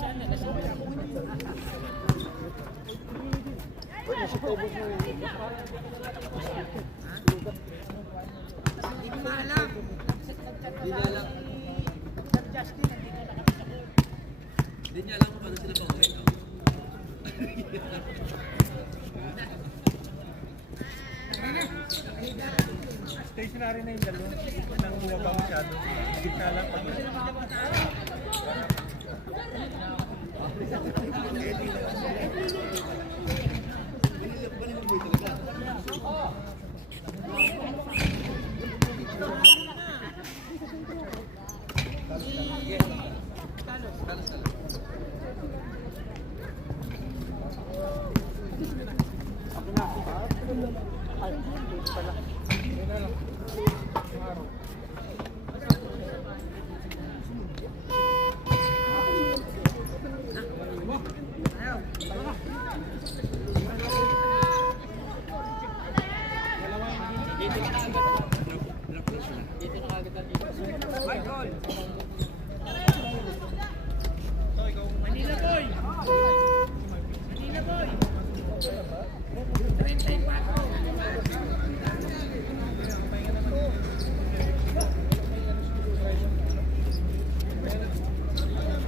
Hindi ko na alam. Hindi niya alam. Hindi niya alam kung paano sila pag-uwi. Stationary na yung dalo. Nang bumaba masyado. Higit na lang pag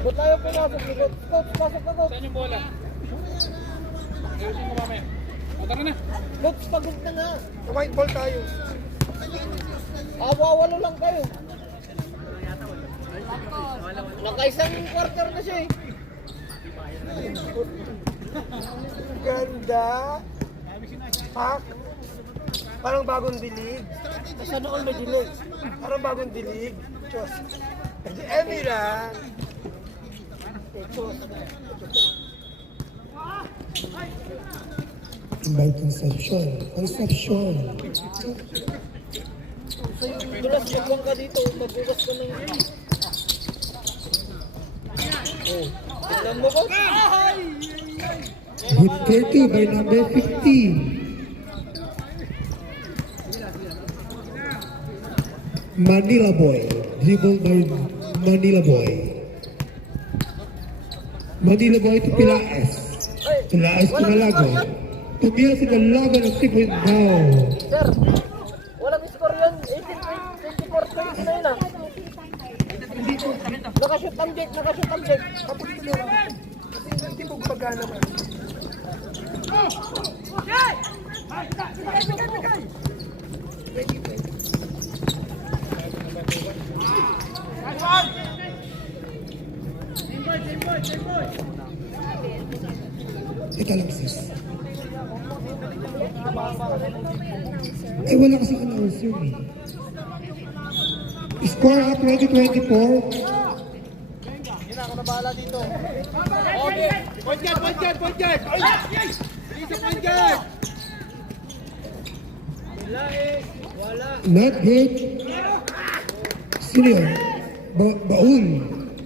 Ba't tayo pumasok? Coach, pasok na, Coach. saan yung bola? Ayusin ko mamaya. O, tara na. Coach, pagod na nga. White ball tayo. Wawalo lang kayo. Nakaisang quarter na siya eh. Ganda. Pak. Parang bagong dilig. Sana all may dilig. Parang bagong dilig. Diyos. Emiran. By conception. Conception. Dulas, magwang ka dito. Magbukas ka ng... Oh, tignan mo ko. Hit 30 by number 15. Manila Boy. Dribbled by Manila Boy. Manila Boy to Pilaes. Pilaes to Nalago. Tumira si Nalago ng 3 now. Sir, walang score yan. 18-24 points na yun ah. Nakashoot ang Jake, nakashoot ang Jake. Tapos tinuro. Kasi hindi mo pagana man. Teka lang sis. Eh wala kasi announcer eh. Score at 2024. Hindi na ako na bahala dito. Okay. Point guard, point guard, point guard. Please, point guard. Wala eh. Wala. Not hit. Sino yun? Baul.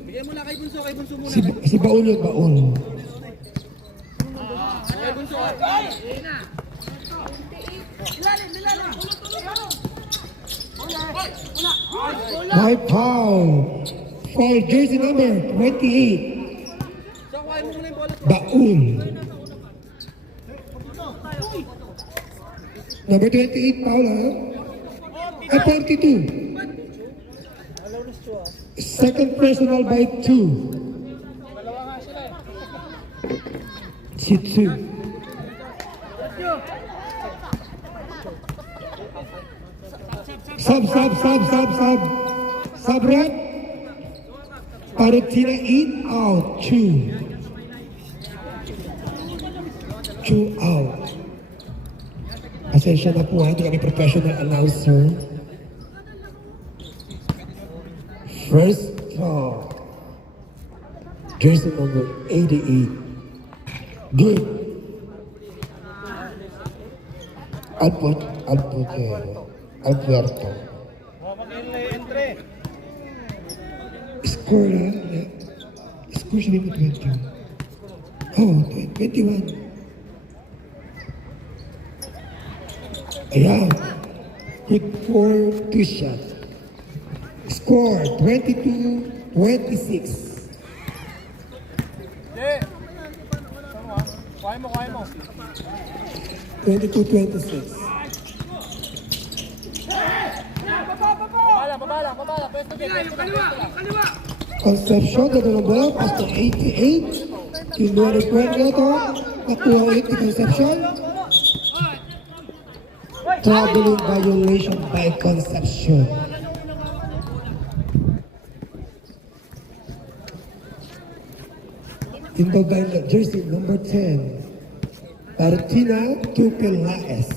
Bigyan mo na kay Bunso muna. Si Baul yung Baul. Kay Bunso. High foul. For jersey number 28. So, kuhain mo muna yung bola. Baul. Number 28 foul ha? At 42. Second personal by 2. Si 2. Sub. Sub rep. Parutina in, out. 2. 2 out. Pasensya na po ha, hindi kami professional announcer. First draw. Jersey number 88. Good. Alberto. Mag-entry. Score na. Score siya nito 20. Oh, 21. Ayan. Good for 2 shots. Score 22-26. Kuhain mo. 22-26. Babala. Pwesto lang. Concepcion, ganda ng bola, pass to 88. Kinuha ni Cuerneto, nakuha ulit ni Concepcion. Traveling violation by Concepcion. Involved by the jersey number 10, Martina to Pelaez.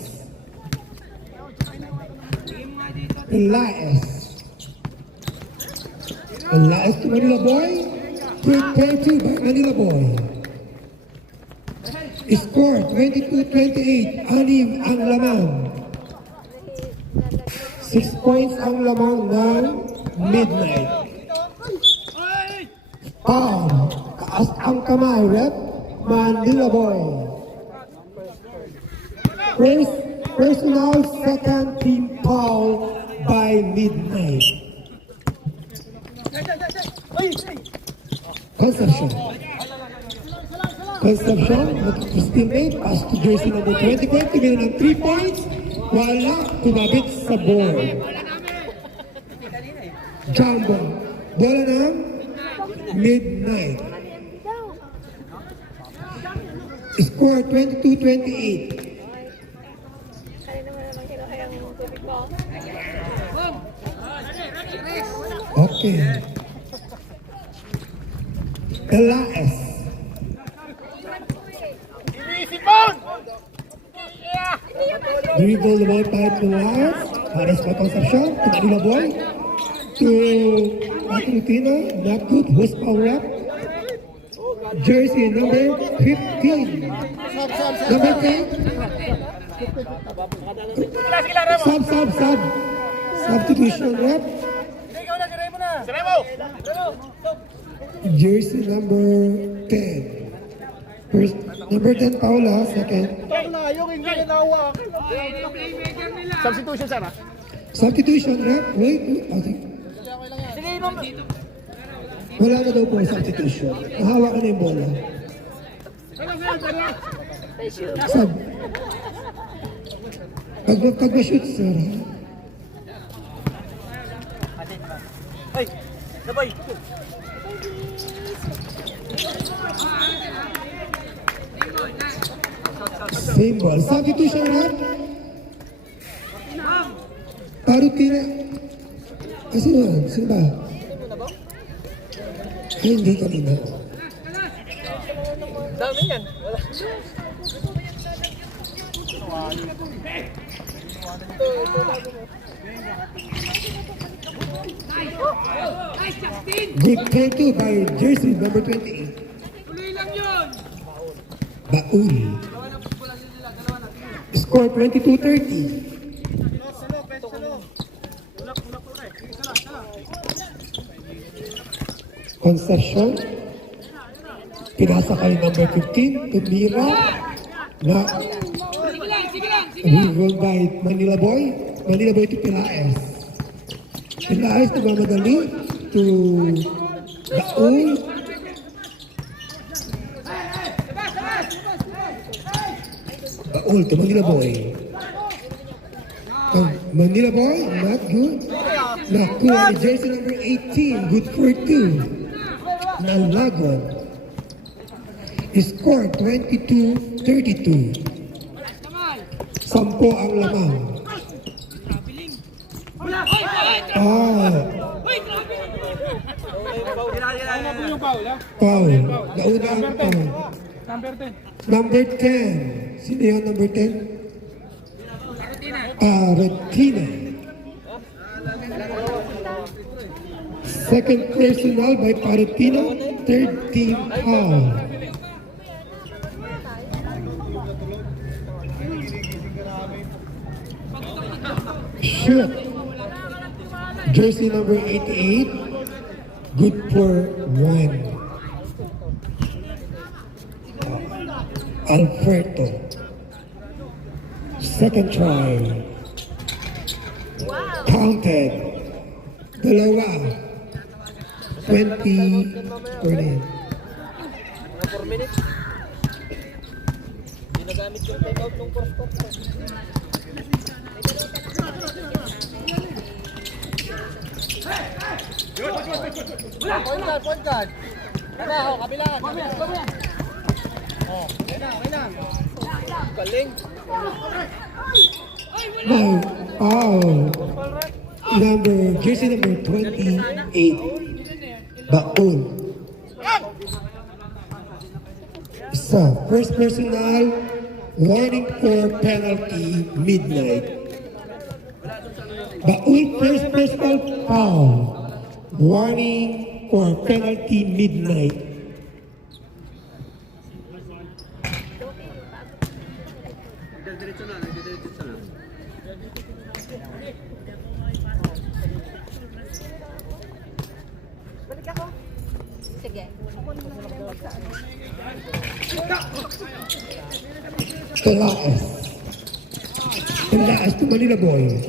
Pelaez to Manila Boy. Quick play two by Manila Boy. Score 22-28. Anim ang lamang. 6 points ang lamang ng midnight. Foul. Taas ang kamay, rep. Manila Boy. Personal second team foul by midnight. Concepcion, his teammate, pass to jersey number 24, tingin ng 3 points, wala, kumabit sa board. Jumbo, bola ng midnight. Score 22-28. Okay. Pelaez. Dribble the ball by Pelaez. Pares by Concepcion. To Manila Boy. To Martina. Not good. Who's power up? Jersey number 15. Number 10. Sub. Substitution rep. Jersey number 10. First, number 10, Paula. Second. Substitution, sir. Substitution rep. Wait. Okay. Wala na daw po substitution. Nahawa ka na yung bola. Sub. Pag ma-shoot, sir. Ay, sabay. Same ball. Substitution rep. Parutina. Sino ba? Ay, hindi kanina. Dami yan. Wala. Good play too by jersey number 28. Baul. Score 22-30. Concepcion. Pinasa kay number 15. Tumira. Na ruled by Manila Boy. Manila Boy to Pelaez. Pelaez nagmamadali to Baul. Baul to Manila Boy. Manila Boy, not good. Nakuha ni jersey number 18, good for 2. Nalagon. Score 22-32. 10 ang lamang. Foul. Nauna ang foul. Number 10. Sino yun number 10? Retina. Second personal by Parutina. Third team foul. Shoot. Jersey number 88. Good for 1. Alberto. Second try. Counted. Dalawa. 20. minutes. Ginagamit yung timeout ng first quarter. Point guard. Kaya, kabilaan. Galing. Now, jersey number 28, Baon. So, first personal, warning for penalty, midnight. Baon, first personal foul, warning for penalty, midnight. Diretso na. Sige. Talas to Manila Boy.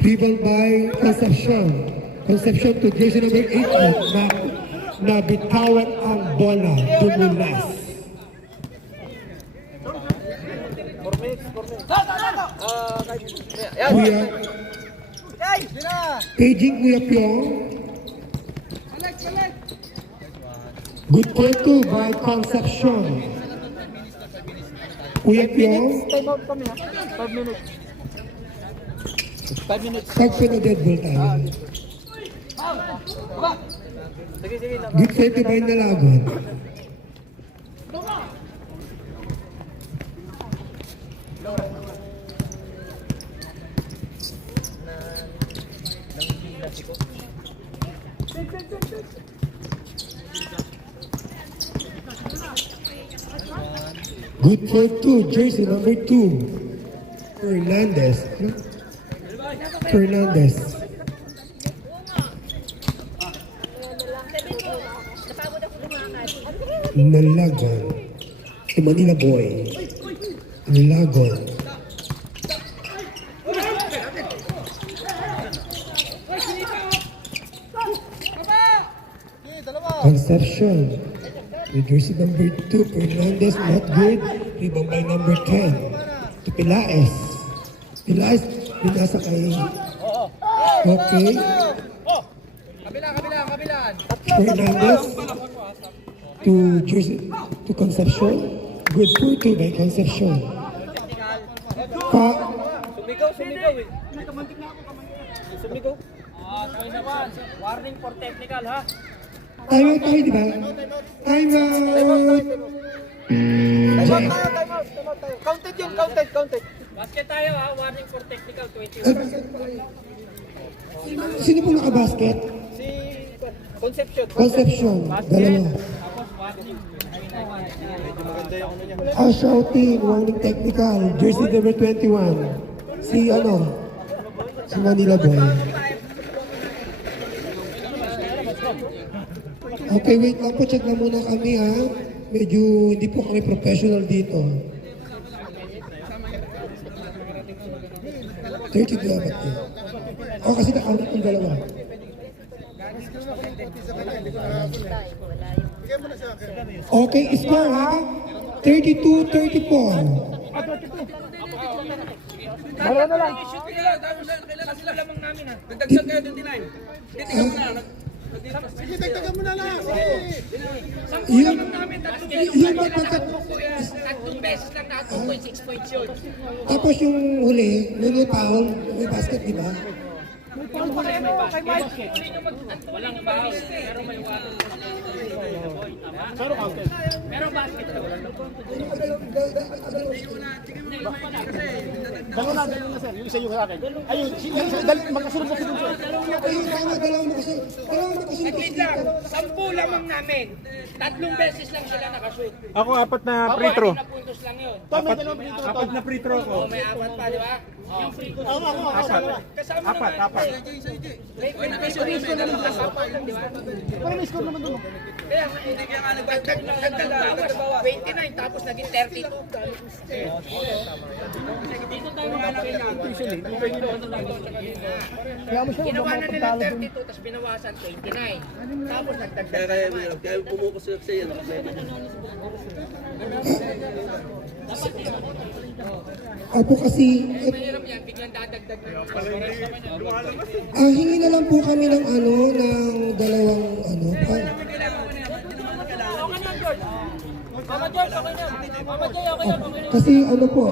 Rebound by Concepcion. Concepcion to jersey number 8 na bitawan ang bola. Dumulas. Kuya. Paging Kuya Pyong. Good play too by Concepcion. Kuya Pyong. Time out kami ha. 5 minutes. 5 minutes. Pag dead ball tayo. Sige. Good play to by Nalagon. Good for two, jersey number 2. Fernandez. Napagod ako lumakad. Nalagon. Si Manila Boy. Nalagon. Concepcion. With jersey number 2, Fernandez, not good. Rebound by number 10. To Pilaes. Pilaes, pinasa kay... Okay. Kabilaan. Fernandez to jersey to Concepcion. Good for 2 by Concepcion. Sumigaw eh. Sumigaw. Warning for technical ha. Time out tayo, di ba? Time out! Time out. Counted yun, counted. Basket tayo ha, warning for technical 21. Sino po nakabasket? Si Concepcion. Concepcion. Dalawa. Shouting, warning technical. Jersey number 21. Si Manila Boy. Okay, wait lang po. Check na muna kami ha. Medyo hindi po kami professional dito. 32 dapat yun. Kasi nakaulit yung dalawa. Okay, score ha? 32-34. Dalawa na lang. Dagdag kayo 29. Titignan mo na. Sige, dagdagan mo na lang. Yun, Tatlong beses lang na 2.6 points yun. tapos yung huli foul, may basket, di ba? Walang foul, pero may warning. Pero counted. Pero basket na walang Dalawa na sir, yung isa yung sa akin. Ayun, magkasunod po dun sir. Dalawa makasunod. Lang, 10 lamang namin. Tatlong beses lang sila nakashoot. Ako 4 na free throw. Na puntos lang yun. 4 na free throw ko. May 4 pa, di ba? Yung free throw. Kasama 4. May score naman kasama lang, di ba? Pero may score naman dun. Kaya hindi kaya nga nagdagdag bawas. 29 tapos naging 32. Dito tayo mga Kaya mo siya, ginawa na nila 32, tapos binawasan 29. Tapos nagdagdag Kaya naman. kaya pumupas sila sa iyo. Opo kasi, Mahirap yan, biglang dadagdag na. hingi na lang po kami ng dalawang Mama George, okay na. Mama George, okay na. kasi po,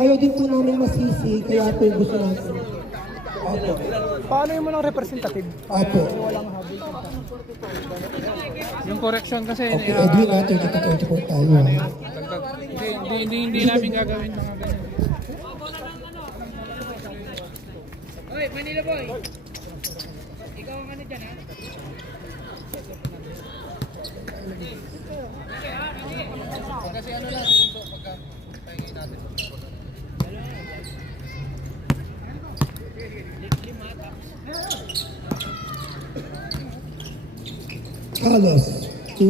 ayaw din po namin masisi, kaya po gusto natin. Opo. Paano yung mga representative? Opo. Yung correction kasi, Okay, Edwin, 30-34 tayo. hindi namin gagawin mga ganyan. Hoy, Manila boy. Ikaw ang ano dyan, ha? Kasi ano lang, pagka pahingin natin. Carlos to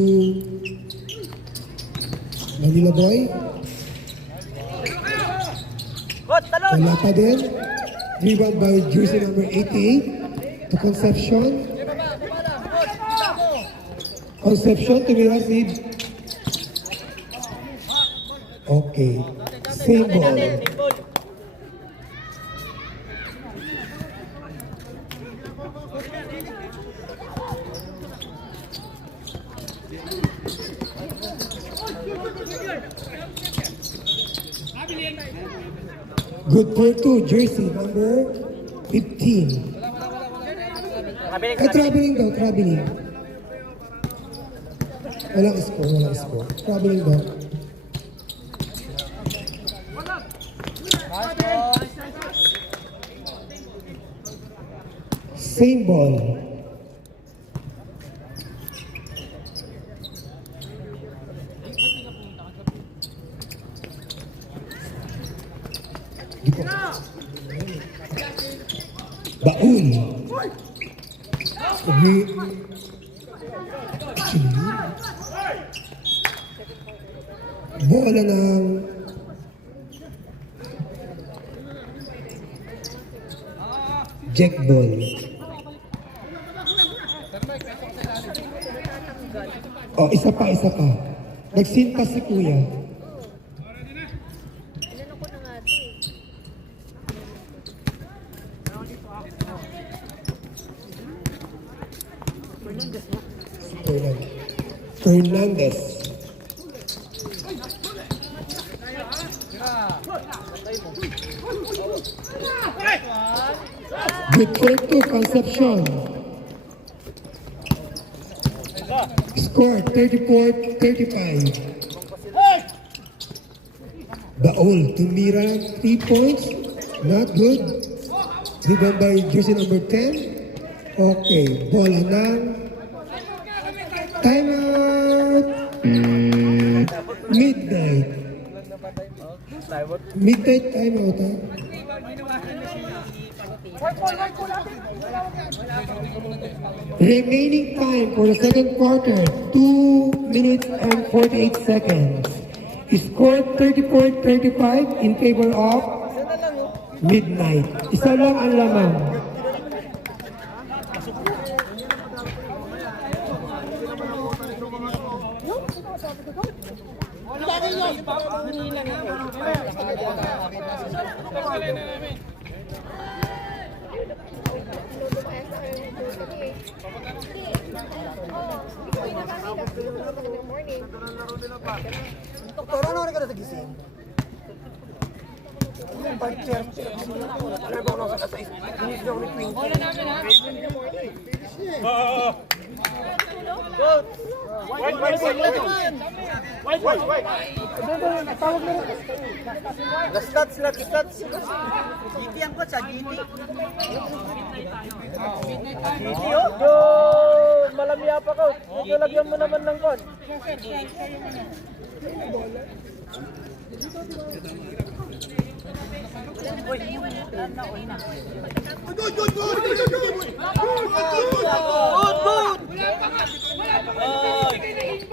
Manila Boy. Wala pa din. Rebound by jersey number 88 to Concepcion. Concepcion to be received. Okay. Same ball. Good for two, jersey number 15. Traveling daw, traveling. Walang score. Traveling daw. Same ball. Baul. Bola ng Jack ball. Oh, isa pa. Nagsinta si Kuya. Fernandez. Good for two, Concepcion. Score 34-35. Baul to Mira, 3 points. Not good. Rebound by jersey number 10. Okay, bola ng timeout. Midnight timeout, ha? Remaining time for the second quarter, 2 minutes and 48 seconds. Score 34-35 in favor of Midnight. Isa lang ang laman. Doktor, ano ka na nagising? Lastats. GT ang coach, GT. GT, oh. Malamya pa, coach. Ito, lagyan mo naman ng coach.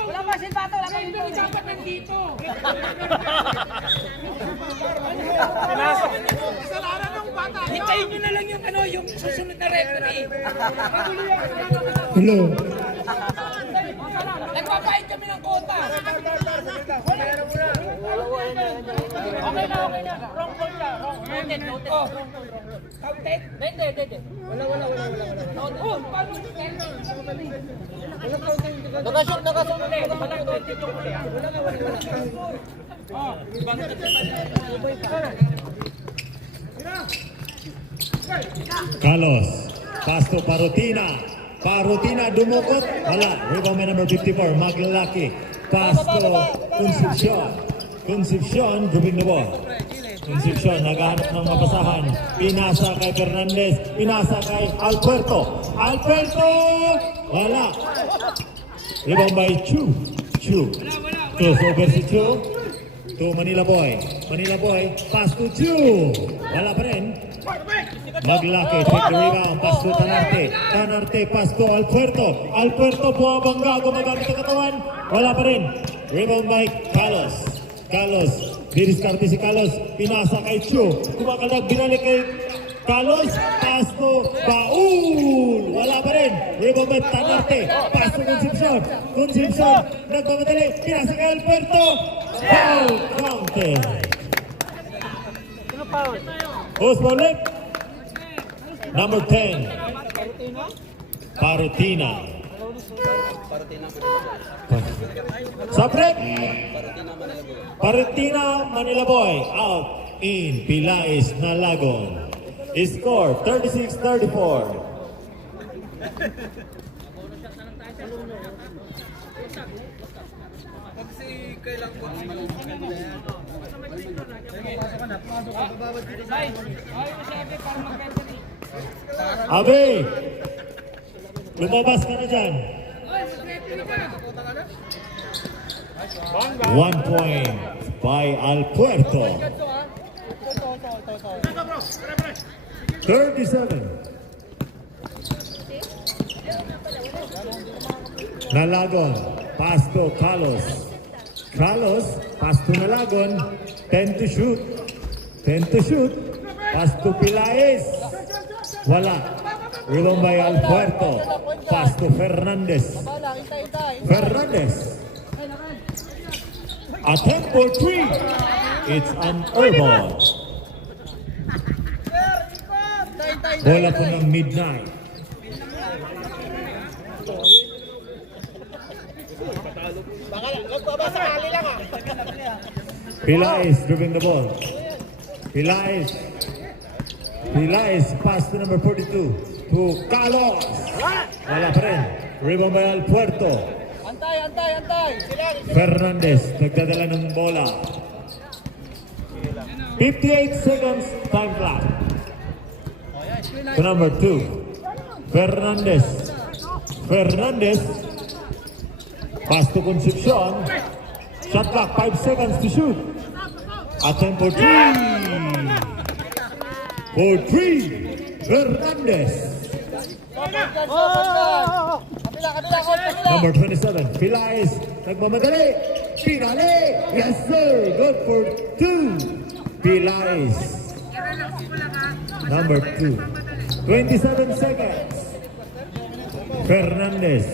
Wala pa si Pato, wala pa hindi dapat nandito. Kasalanan ng bata. Hintayin nyo na lang yung susunod na referee. Hello. Nagpapahit kami ng kota. Okay na. Wrong call siya. Wrong. Noted. Counted? Hindi. Wala. Oh, paano? Nakashoot. Hindi, walang counted yung huli. Carlos, pass to Parutina dumukot, wala. Rebound by number 54, Maglaki. Pass to Concepcion, dribbling the ball. Concepcion, naghahanap ng mapasahan. Pinasa kay Fernandez, pinasa kay Alberto, wala. Rebound by Chu. Crossover si Chu to Manila Boy, pass to Chu, wala pa rin. Maglaki, take the rebound, pass to Tanarte, pass to Alberto buwabangga, gumagamit ang katawan, wala pa rin. Rebound by Carlos, didiskarte si Carlos, pinasa kay Chu, kumakalag, binalik kay Carlos, pass to Baul, wala pa rin. Rebound by Tanarte, pass to Concepcion, nagmamadali, pinasa kay Alberto, foul, counted. Who's for left? Number 10, Parutina. Subject, Parutina Manila Boy, out in Pilais Nalagon. Score 36-34. Kasi kailang ko. Abe, lumabas ka na dyan. 1 point by Alpuerto. 37. Nalagon, pass to Carlos, pass to Nalagon, 10 to shoot, pass to Pilais, wala. Rebound by Alpuerto, pass to Fernandez, attempt for 3, it's an airball. Bola po ng midnight. Pilais dribbling the ball. Pilais, pass to number 42 to Carlos. Wala pa rin. Rebound by Alpuerto. Antay. Fernandez nagdadala ng bola. 58 seconds time clock. To number 2. Fernandez. Pass to Concepcion. Shot clock, 5 seconds to shoot. Attempt for 3. Fernandez. Number 27, Pilais. Nagmamadali. Pinali. Yes sir. Good for 2. Pilais. Number 2. 27 seconds. Fernandez.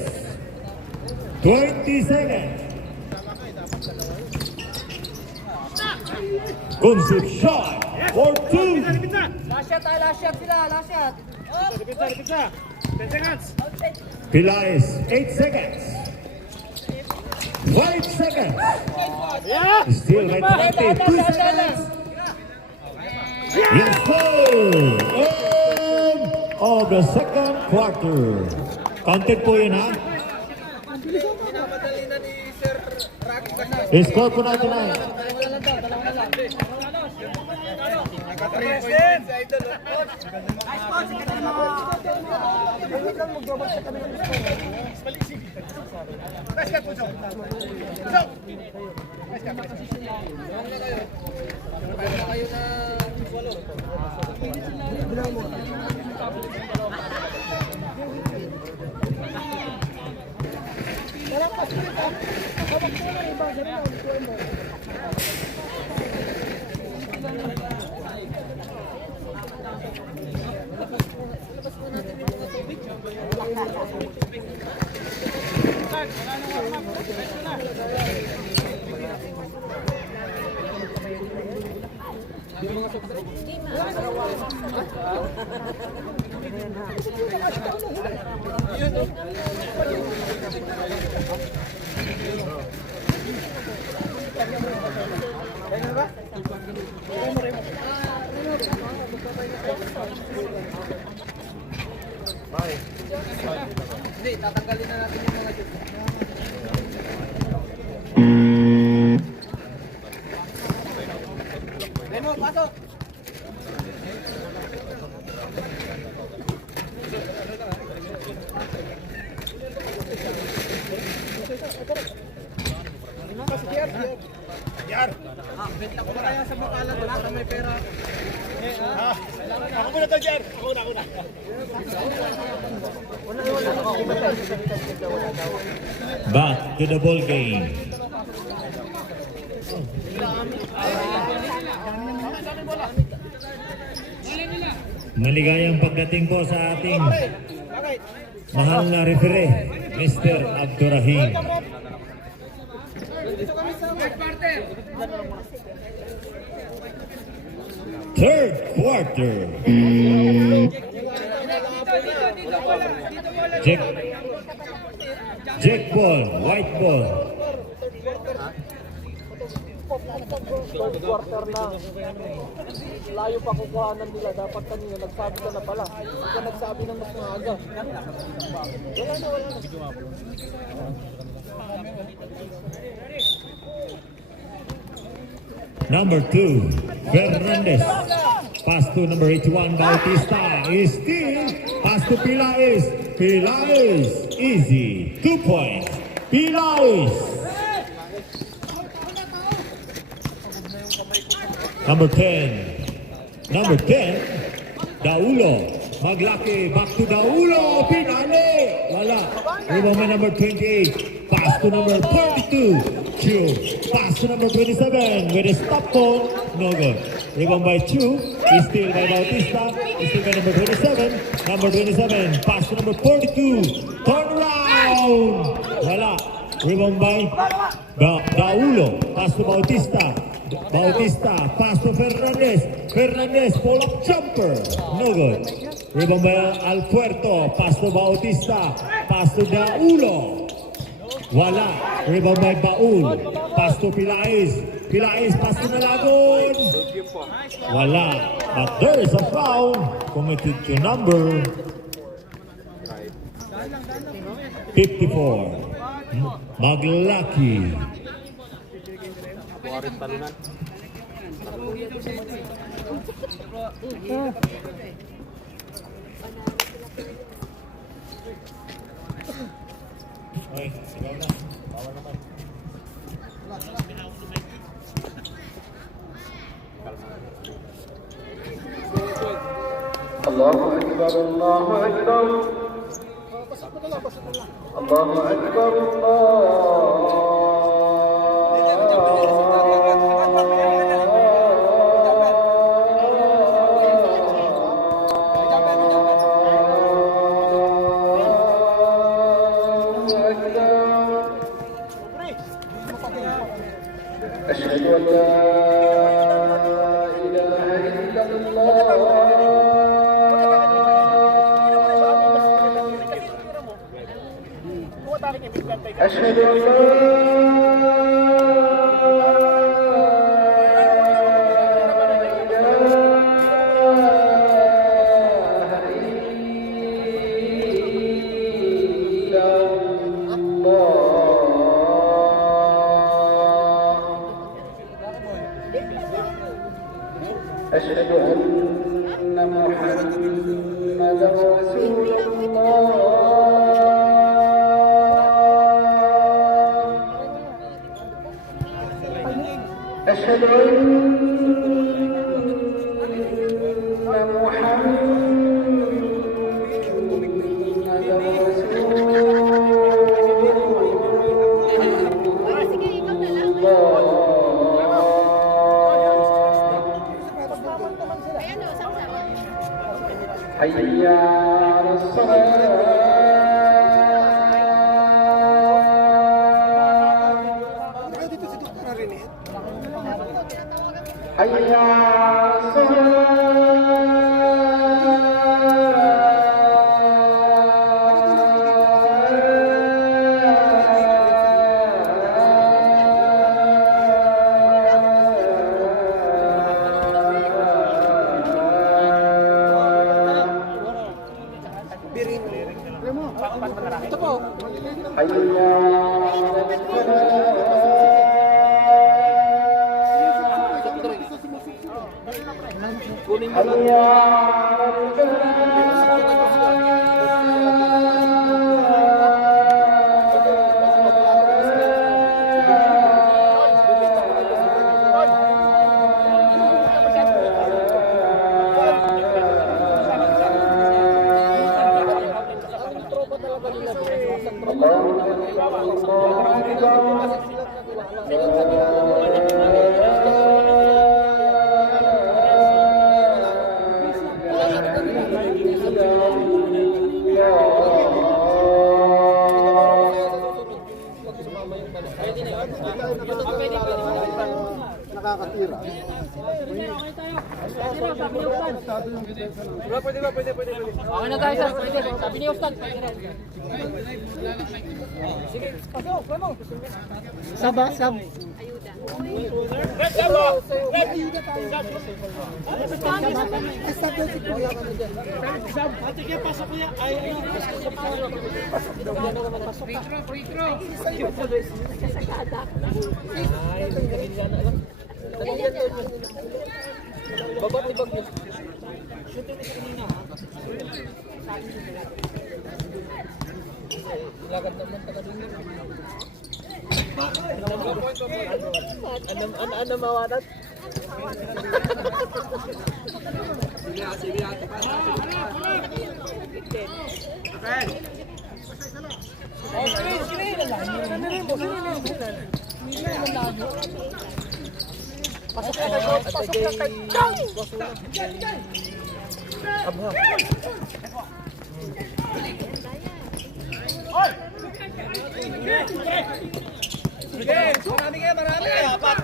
20 seconds. Concepcion for 2. Last shot sila. Pilais, 8 seconds. 5 seconds. Still right penalty, 2 seconds. Yes, goal! End of the second quarter. Counted po yun, ha? Pinamadali na ni Sir Rocky. Score po natin ay. Hindi, tatanggalin na natin yung mga juice. Remo, pasok! Benta ko kaya sa bakalan doon sa may pera. Ako muna to, Jer. Ako na. Back to the ball game. Maligayang pagdating po sa ating mahal na referee, Mr. Abdurrahim. Third quarter. Jack ball, white ball. Third quarter na. Layo pa kukuhanan nila. Dapat kanina nagsabi ka na pala. Hindi ka nagsabi ng mas maaga. Wala na. Number 2, Fernandez. Pass to number 81, Bautista. Is still. Pass to Pilaes. Pilaes. Easy. 2 points. Pilaes. Number 10. Number 10, Daulo. Maglaki. Back to Daulo. Pinali. Wala. Rebound number 28. Pass to number 32. Chu. Pass to number 27 with a stop goal. No good. Rebound by Chu. Is still by Bautista. Is still by number 27. Number 27. Pass to number 42. Turn around. Wala. Rebound by Daulo. Pass to Bautista. Bautista. Pass to Fernandez. Fernandez. Pull-up jumper. No good. Rebound by Alpuerto. Pass to Bautista. Pass to Daulo. Wala. Rebound by Baul. Pass to Pilaes. Pilaes. Pass to Nalagon. Wala. But there is a foul committed to number 54. Maglaki. Oy, sigaw na. Bawal naman. الله أكبر الله أكبر الله أكبر أشهد أن لا إله إلا الله أشهد أن لا أشهد أن محمدا رسول الله أشهد أن محمدا رسول الله حي Dito si Dr. Arinet. Ito po. Kunin mo lang. Ang tropa talaga nila sa tropa. Nakakatira. Pwede. Okay na tayo, sir. Pwede. Sabi ni Ustad. Sige, pasok. Vamos. Sab. Babat libag niyo. Ilagad naman taga dito. Ano mawatat? Pasok na kayo. Abha. Marami. Apat.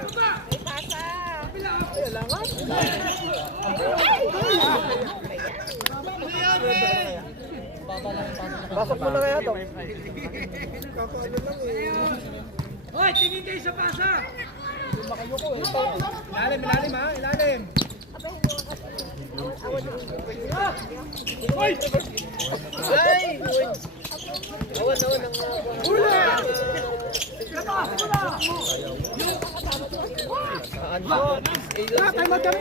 Pasok mo na kaya to. Hoy, tingin kayo sa pasa. Ilalim ha, ilalim. Hoy! Ay! Awan ang Huli! Time out kami.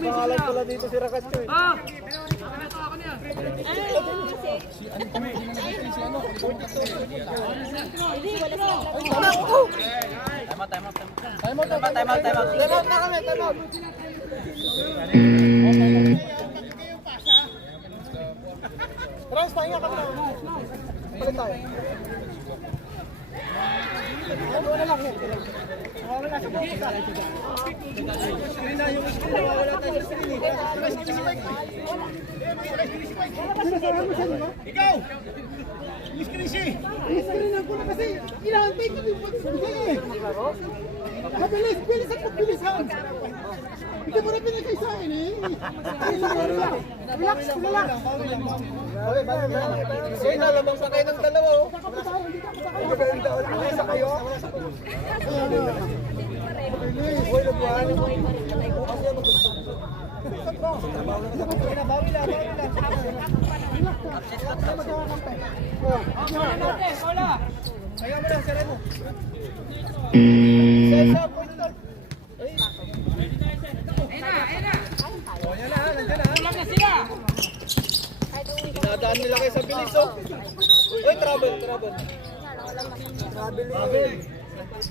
Pangalan pala dito si Rakatyo eh. Time out na kami, time out. Trans, pahinga kami na. Palit tayo. Wala lang eh. Wala sa buko ka. Screen na yung screen, nawawala tayo sa screen eh. Ikaw! Yung screen siya eh. Screen ko na kasi inaantay ko yung pagsabay eh. Bilis at pagbilisan. Hindi mo na pinagay sa akin eh. Relax. Okay, sige na, lamang pa kayo ng dalawa oh. Isa kayo? Uy, nagbuhan. Bawi lang. Kaya mo lang, saray mo. Nadaan nila kayo sa bilis oh. Uy, trouble.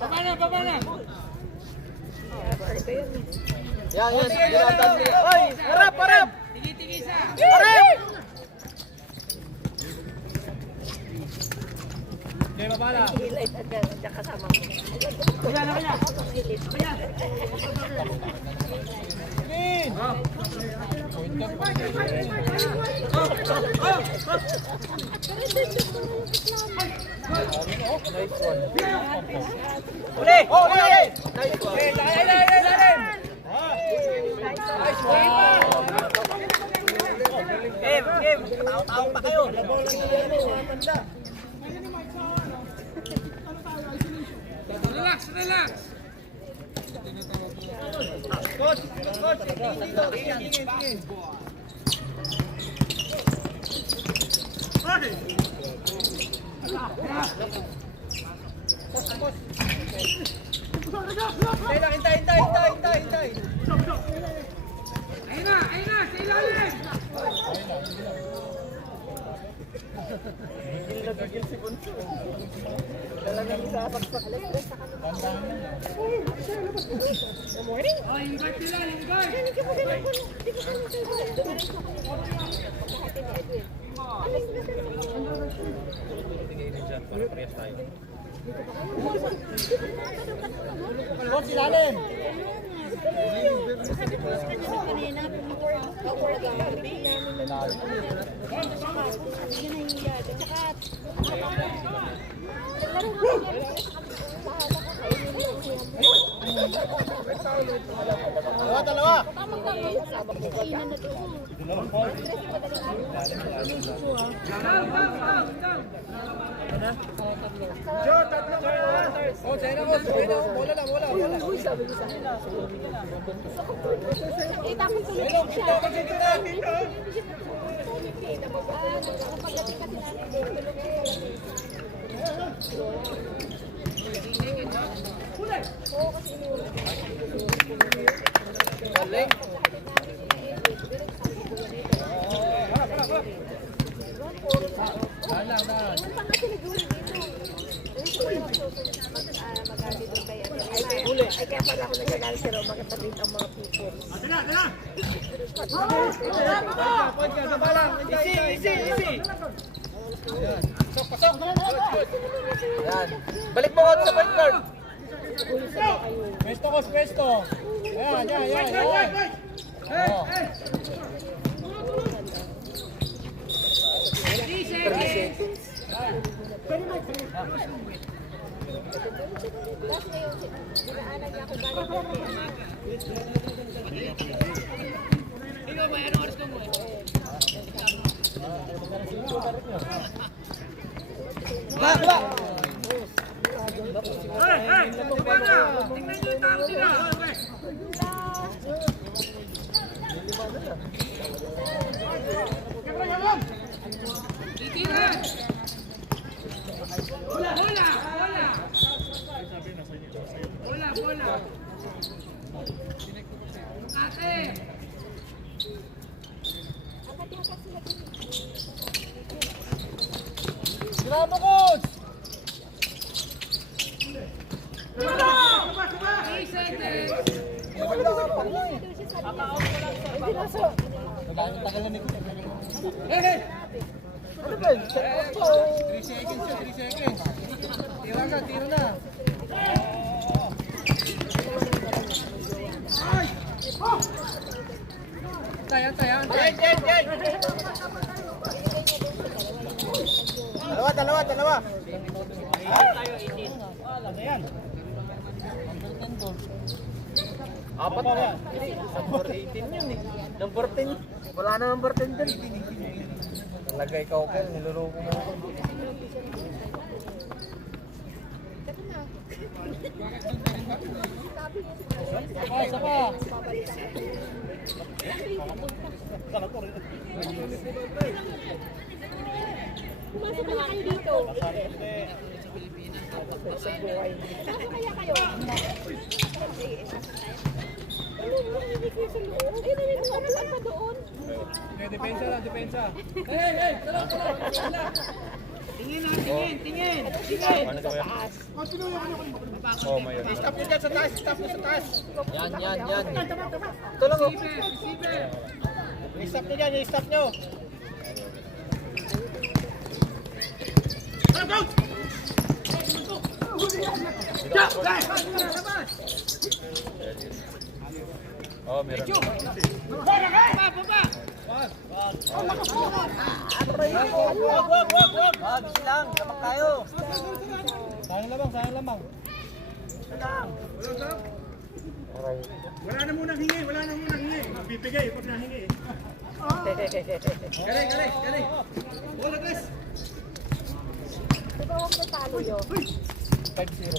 Baba na. Yan. Dinadaan nila. Uy, harap. Tingisa. Harap! Okay, bala. Highlight at dyan kasama mo. Kaya na kaya. Kaya. Uli! Oh, uli! Nice one. Lalim! Nice one. Game! Tao pa kayo. Relax! Coach! Tingin. Hintay! Ayun na! Sa ilalim! Coach, ilalim! Sabi ko sa kanya kanina, before the meeting namin nahihiya. Tsaka, Dalawa! kainan na to. Oh, China ko. Bola lang. Eh, tapos tulog siya. Pagdating kasi natin, tulog ay kaya pala ako nagagalit si Roma kapatid ang mga people. Easy! Pasok! Yan. Balik mo sa point guard. Pwesto. Yan. Oh. 3 seconds. Last na yung dinaanan niya ako galing. Ikaw ba, anong oras ko mo? Ba! Tingnan nyo yung tao sila. Titilan! Bola! Ate! Bravo, coach! 3 seconds! Hey! Ano ba? 3 seconds. Tiro na. Tayan. Dalawa. Apat na yan. Number 18 yun eh. Number 10. Wala na number 10 din. Talaga ikaw, Kel. Niluloko mo ako. Saka. Pumasok na kayo dito. Sa buhay. Pasok kaya kayo. Ano mo hindi kayo sa loob? Eh, dali mo kapuan pa doon. Depensa. Hey! Tala! Tingin! Stop nyo dyan sa taas! Yan. Tulong mo! I-stop nyo! Oh, meron. Wag lang, dapat tayo. Sayang lamang. Wala na munang hingi. Bibigay pag nahingi. Galing. Bola, guys. Di ba huwag natalo yun? 5-0.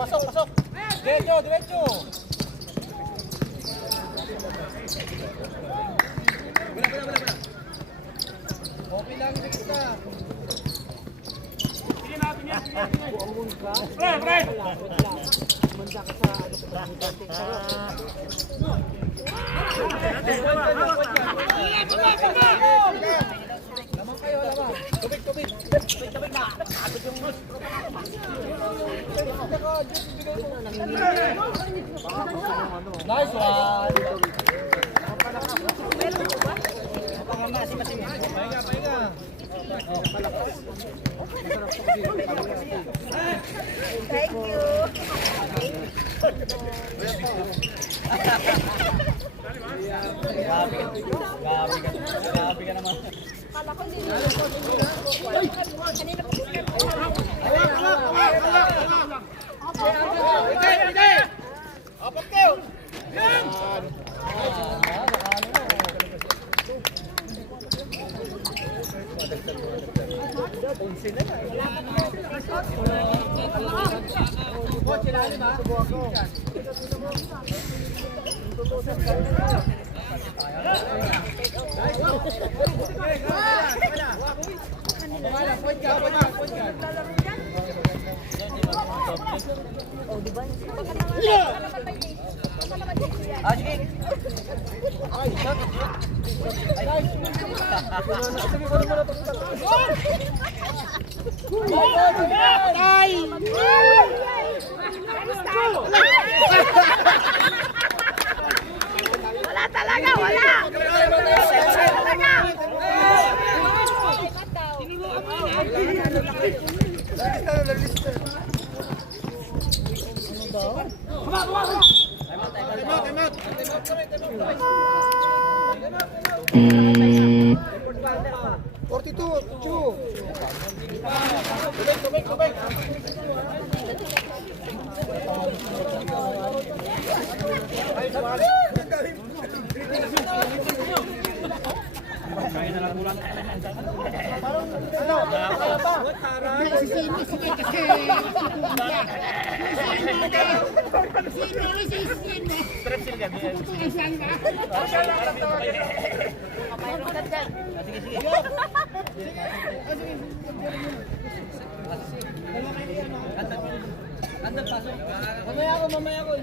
Pasok. Diretso. Okay lang, dikit na. Lamang kayo. Tubig na. Nice one. Pahinga. Thank you. Grabe ka naman. Kala ko hindi kanina wala talaga, wala. Mamaya ko.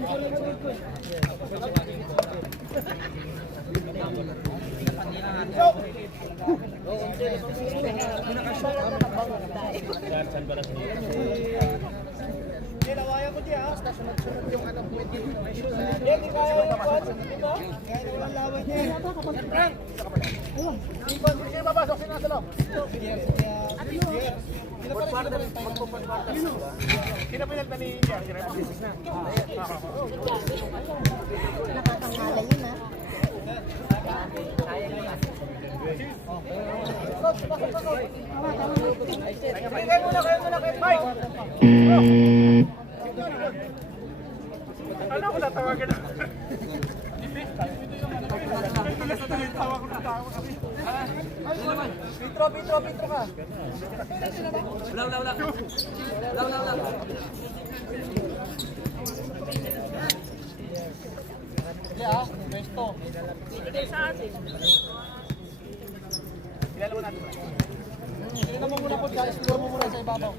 Nilawaya ko diya. Basta sunod-sunod yung anak mo. Hindi kaya yung kwan. Diba? Kaya na walang lawan niya. Sige, babasok. Sinasalong. Kinapilag na ni Jerry. Nakakangala yun, ha? Kayo muna, Mike. Ano ko natawagan na? Nagulas na yung tawa ko na tawa kami. Pitro ka. Wala. Yeah, resto. Kilala mo natin. Tingnan mo muna po guys, explore mo muna sa ibabaw.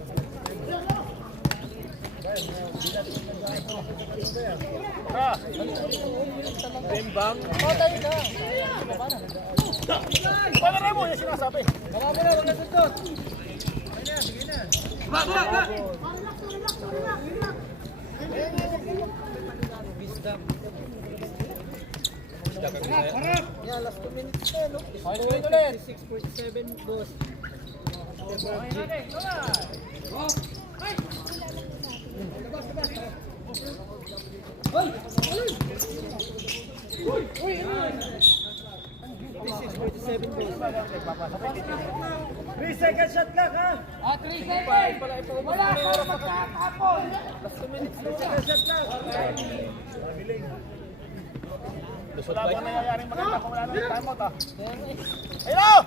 Bembang. Patay ka. Pagkaray mo yung sinasabi. Marami na, wag na susot. Ba! Yeah, last 2 minutes na, no? Okay, ulit. 6:47, boss. Three second shot lang ha. 3 seconds. Wala ka magkakapon. Last 2 minutes. 3 seconds shot lang. Wala ba nangyayaring maganda kung wala nang time out ha? Ayun!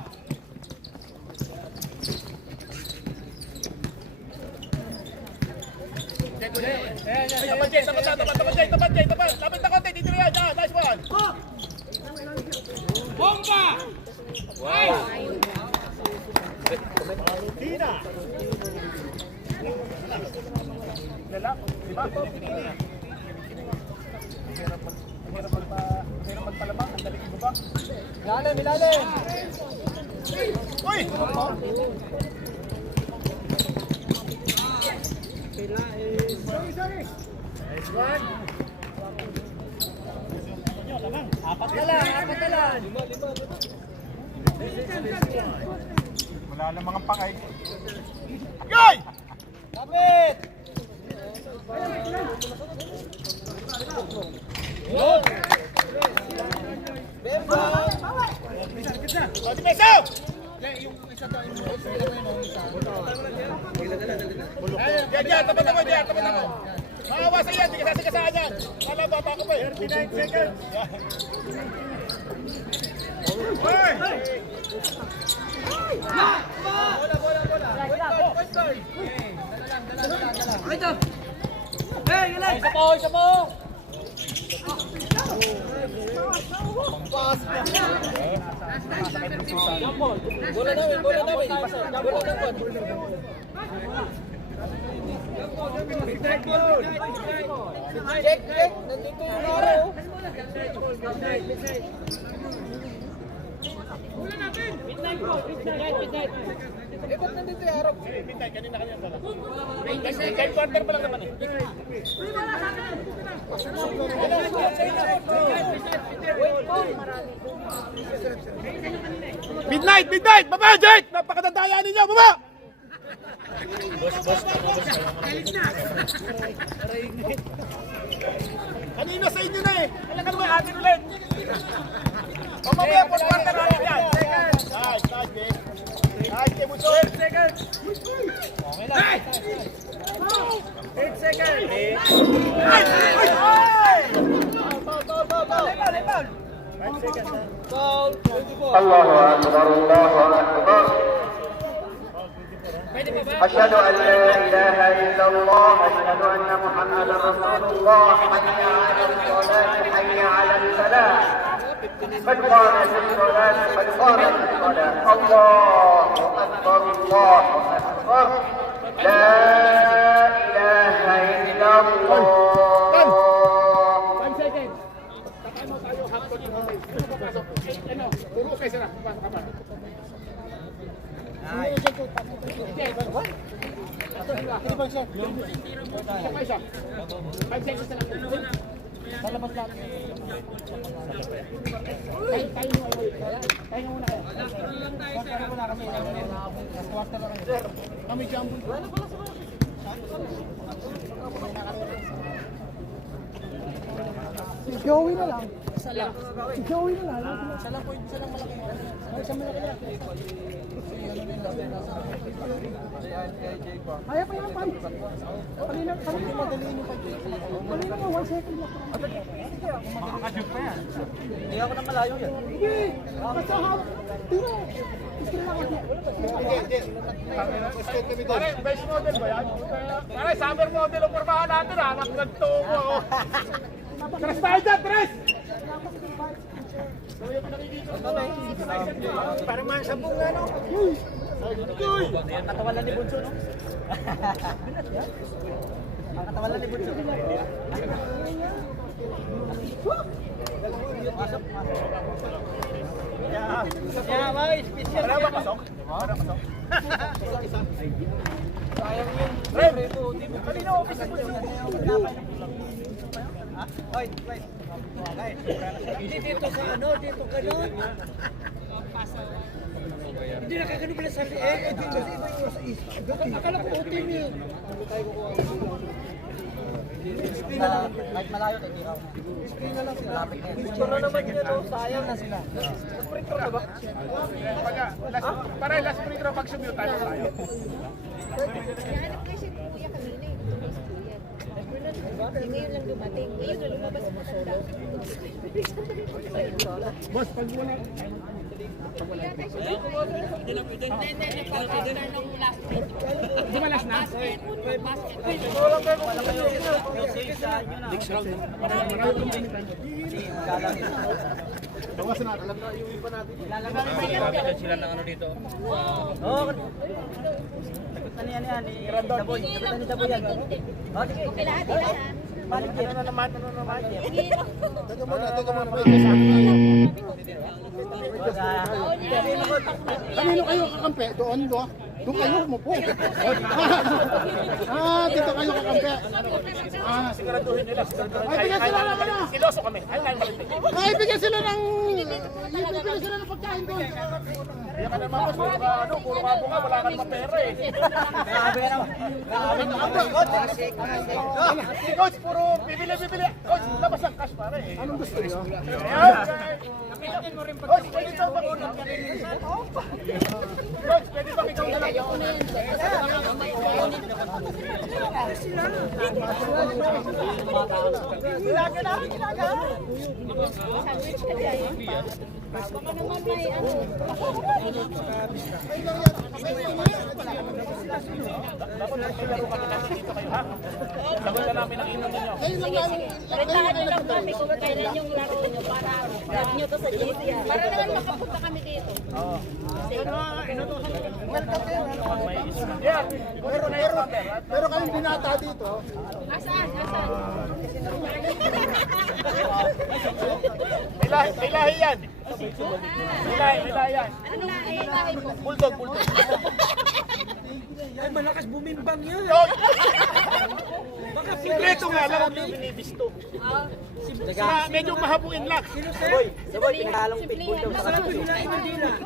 Tapat. Lapit na konti, dito yan. Nice one. Bomba! Tina! Lala, di ba? Hirap magpalamang, ang daling iba ba? Ilalim. Uy! Nice one. Apat na lang. Wala na mga pakay. Yoy! Kapit. Bemba. O, di beso! Diyan, tapat ako. Maawa sa yan, di ka sasagasaan yan. Kala bata ko ba eh. 39 seconds. Hoy! Isa po. Bola namin. Check. Nandito yung araw. Midnight. Ba't nandito yung araw? Midnight, kanina dala. Kahit quarter pa lang naman eh. Midnight! Baba, Jake! Napakadadaya ninyo, baba! Kanina sa inyo na eh. Kailan ka naman atin ulit. O mamaya po, quarter na yan. Nice, Jake. Nice, Jake, mucho. 8 seconds. Okay lang. 8 seconds. Foul. 24. الله أكبر أشهد أن لا إله إلا الله أشهد أن محمدا رسول الله حي على الصلاة حي على الفلاح قد قامت الصلاة قد قامت الصلاة الله أكبر لا إله إلا الله Si Joey na lang. Joey na lang. Isa lang malaki. Isa malaki lang. Kaya pa yan, pan. Kanina madali nyo pa. Kanina mo, 1 second lang. Makakajoke pa yan. Hindi ako na malayo yan. Hindi. Basta hawak. Tira. Gusto lang ako. Pare, best model ba yan? Pare, summer model ang pormahan natin ha. Nagtubo ako. Tres tayo dyan, tres! Parang mga sabong ano. Ang katawalan ni Bunso, no? Ang katawalan ni Bunso. Yeah, may special. Para ba pasok? Sayang yun. Kanina office mo siya. Hoy, wait. Hindi dito sa ano, dito ganun. Hindi nakagano pala sa dito kasi iba yung sa isa. Akala ko hotel niyo. Kahit malayo, titiraw. Malapit na yan. Picture na naman yun, no? Sayang na sila. Nag-printer na ba? Pare, last free throw pag sumute tayo. Hanap kasi kuya kanina eh. Tumas kuya. Ngayon lang dumating. Ngayon na lumabas ang matanda. Boss, pag wala. Di ba last na? Next round. Bawasan natin. Ilalagay sila ng ano dito. Oo. Ano yan yan? Daboy. Ano ni Daboy yan? Oh, sige. Okay lahat yan. Balik yan. Ano naman? Teka muna. Kanino kayo kakampi? Doon. Doon kayo umupo. Dito kayo kakampi. Siguraduhin nila. Ay, bigyan sila ng ano. Siloso kami. Ay, bigyan sila ng pagkain doon. Kaya ka naman, puro nga bunga, wala ka naman pera eh. Grabe na. Coach, puro bibili. Coach, labas ang cash pare eh. Anong gusto niyo? Coach, pwede ikaw ba? Coach, pwede ba ikaw na lang? Sandwich ka dyan. Baka naman may ano. Sagot na namin ang inom ninyo. Sige. Rentahan nyo lang kami kung kailan yung laro nyo para love nyo to sa JCR. Para naman makapunta kami dito. Yeah, pero kayong binata dito. Asaan? Ilahi yan. Ilahi yan. Anong lahi mo? Bulldog. Ay, malakas bumimbang yun. Baka sikreto nga lang ang binibisto. Medyo mahabuin lang. Daboy, pinahalong pitbull daw. Sarap yung hilain mo din ah.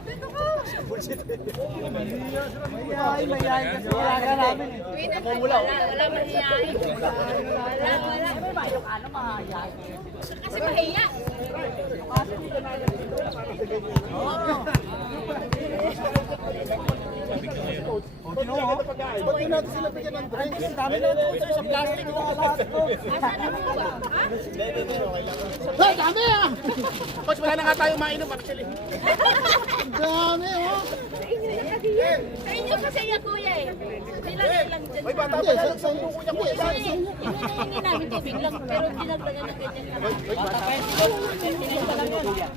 Mayay kasi wala ka namin. Wala mahihayin. Wala. Kasi mahiya. Ba't yun natin sila bigyan ng drinks? Dami na ito sa plastic. Asan ang buwa? Hey, dami ah! Coach, wala na nga tayo mainom actually. Dami oh! Sa inyo kasi yung kuya eh. Nilang dyan. May bata pa lang sa ulo kuya ko. Hinihingi namin tubig lang pero dinagdagan ng ganyan lang.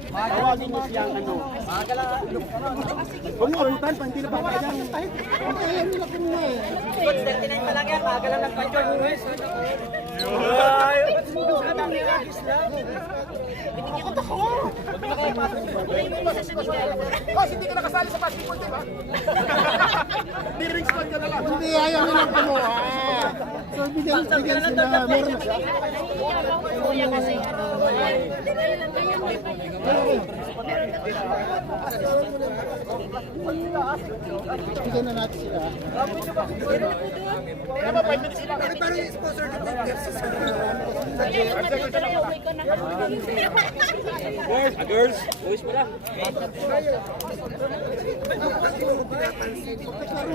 Tawagin mo siyang ano. Maaga lang. Huwag mo abutan pa, hindi na pa kaya. Ay, nila ko na eh. Coach, 39 pa lang yan. Maaga lang nagpa-join. Coach, hindi ka nakasali sa basketball team ha? Di ring squad ka na lang. Hindi, ayaw nilang kumuha. So, bigyan sila, meron na siya. Kuya kasi ano. Meron Bigyan na natin sila. Kaya ba 5 minutes sila? Parang yung sponsor ng Girls, boys pala.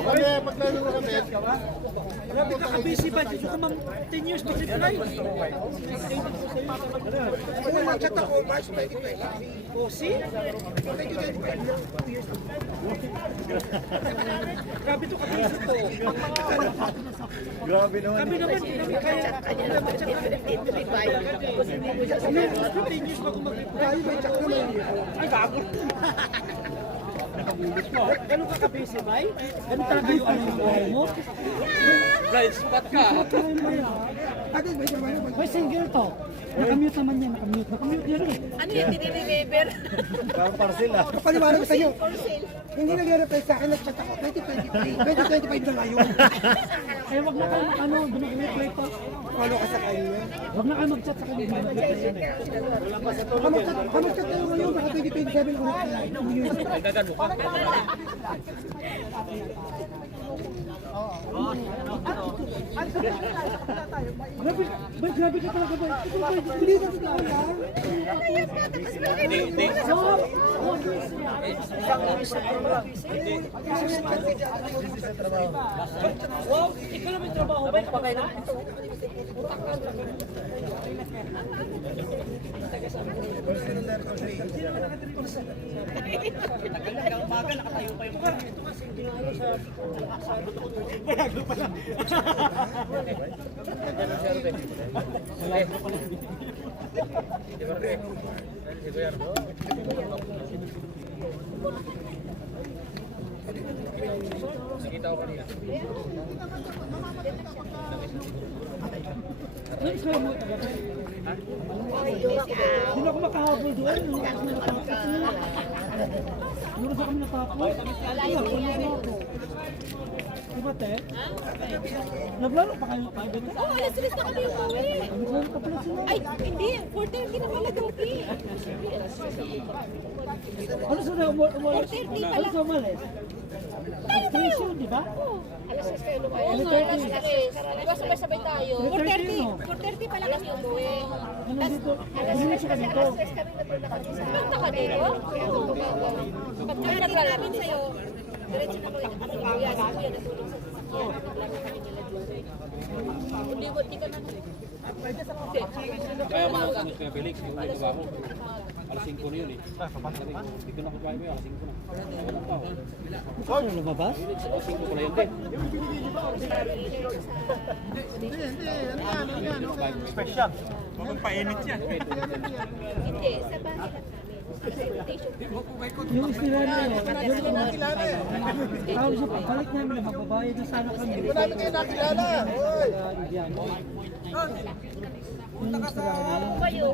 Kami, paglaro na kami. Grabe ka ka-busy ba? Dito ka mang 10 years pa rin live. Kung nag-chat ako, March 2020. O, see? Grabe to ka-busy to. Grabe naman. Kami naman, hindi namin kaya. Kami naman, chat ka rin. 15 years bago mag-reply. Ay, gago. Ganun ka ka-busy, bay? Ganun talaga yung ano yung buhay mo? Blind spot ka. May single to. Nakamute naman yan, nakamute. Nakamute yan eh. Ano yung dinideliver? Parang parcel ah. Paliwanag ko sa inyo. For sale. Hindi nag-reply sa akin, nag-chat ako. 2023. 2025 na ngayon. Kaya wag na kayo ano, dumag-reply pa. Ano ka sa kanya? Wag na kayo mag-chat sa kanya. Mag-reply yan eh. Kamagchat kayo ngayon, baka 2027 ulit na live. Nagdagan mo ka. Grabe ka talaga ba? Ito ba? Bilisan ka lang. Hindi. Wow, ikaw naman yung trabaho ba? Kapag na? Nakita ko kanina. Ano sa'yo mo talaga? Hindi ako makahabol doon. Mura sa kami natapos. Diba, te? Naglaro pa kayo pa? Oo, alas-alas na kami yung uwi. Naglaro pa pala sila. Ay, hindi. 4:30 na pala gabi. Ano sila umalis? 4:30 pala. Ano sa umalis? Frustration, di ba? Alas 6 kayo lumayan. Oo, alas 3. Diba sabay-sabay tayo? 4:30 pala kami umuwi. Ano dito? Alas Ano 3 ka kasi dito? alas 3 kami nagpunta ka dito. Pag kami naglalapin sa'yo, diretso na kami. Ano yung kuya? Si kuya natulong sa sasakyan. Naglaro kami nila doon. Hindi ka na. Pwede sa kape. Kaya mga ano kaya Felix, yung may trabaho. Alas 5 na yun eh. Hindi ko na kumain mo, alas 5 na. Ano lumabas? Alas 5 ko na yun din. Special. Magpainit yan. Hindi, sa bahay lang namin. Presentation. Yung istila na yun. Yung nakilala eh. Tawag siya, balik namin na magbabayad na sana kami. Hindi namin kayo nakilala. Hoy! Kayo,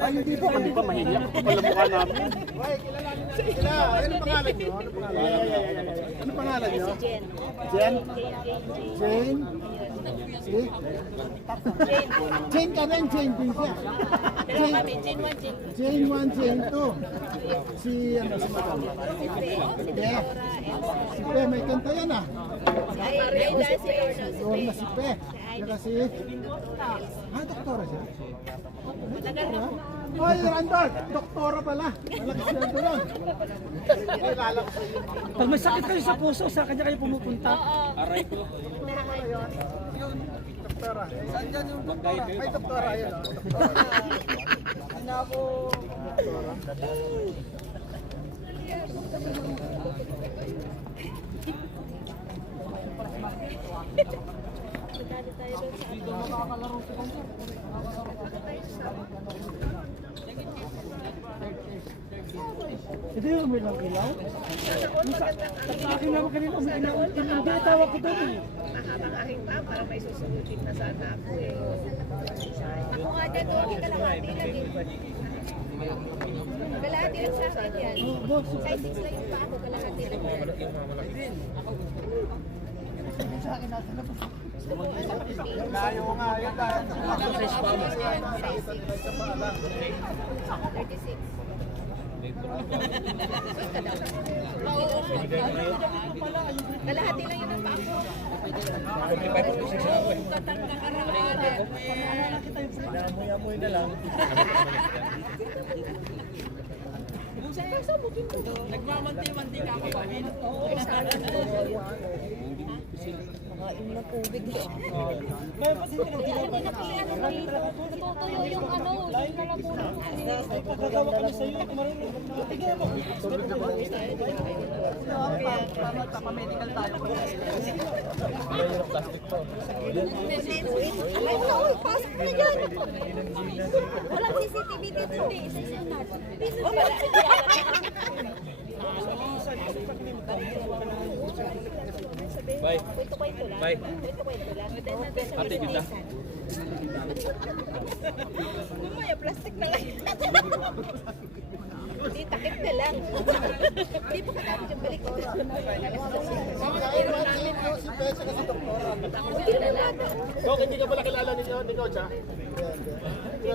Ay, hindi po kami pa mahiyak. Pala mukha namin. Hoy, kilala nyo na sila. Ano pangalan nyo? Ano pangalan nyo? Jen. Jen? Jane? Si? Jane ka rin, Jane din siya. Dalawa kami, Jen 1, Jen 2. Jane 1, Jane 2. Si, ano, si Madam? Si Pe. Si Pe, may kanta yan ah. Si Ayla, si Orno, si Doon na si Pe. Saka si... Ah, doktora siya? Hoy, Randall! Doktora pala. Malaki siya doon. Pag may sakit kayo sa puso, sa kanya kayo pumupunta. Aray ko. Doktora. Saan dyan yung doktora? May doktora yun. Doktora. Hindi na ako... Doktora. Ito yung may lang ilaw? Sa akin naman kanina, may ilaw. Hindi, tawag ko doon eh. Mahabang aking pa, para may susugutin na sana ako eh. Ako nga dyan, doon kalahati lang eh. Kalahati lang sa akin yan. Size 6 lang yung pa ako, kalahati lang yan. Layo nga, yun dahil. 36. Kalahati lang yun ang pako. Amoy na lang. Nagmamanti-manti ka ako ba? Makain na tubig eh. Tutuyo yung ano, yung nalabunan. Pagkagawa kami sa'yo, marunong. Tignan mo. Magpapamedical tayo. Alay na, uy, pasok na dyan. Walang CCTV dito. Isa-isa na. Bye. Kwento-kwento lang. Bye. Kwento-kwento lang. Ate, kita. Mamaya, plastic na lang. Hindi, takip na lang. Hindi pa kadami dyan balik. Dok, hindi ka pala kilala ni Coach, ha? Hindi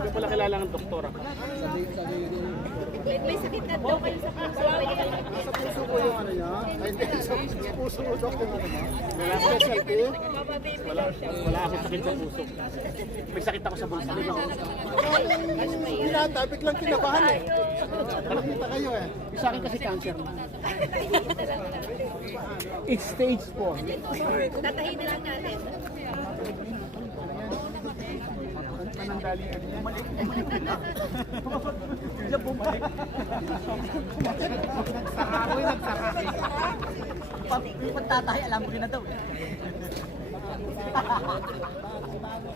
ka pala kilala ng doktora. May sakit na daw kayo sa puso. Puso ko yung ano niya. Ay, hindi. Sa puso mo, Dok, yung ano niya. Wala akong sakit sa puso. May sakit ako sa bulsa. Pinata, biglang kinabahan eh. Nakita kayo eh. Sa akin kasi cancer na. It's stage 4. Tatahin na lang natin. Panandali ka din. Bumalik. Bigla bumalik. Nagsara ako yung nagsara. Yung pagtatay, alam ko rin na daw.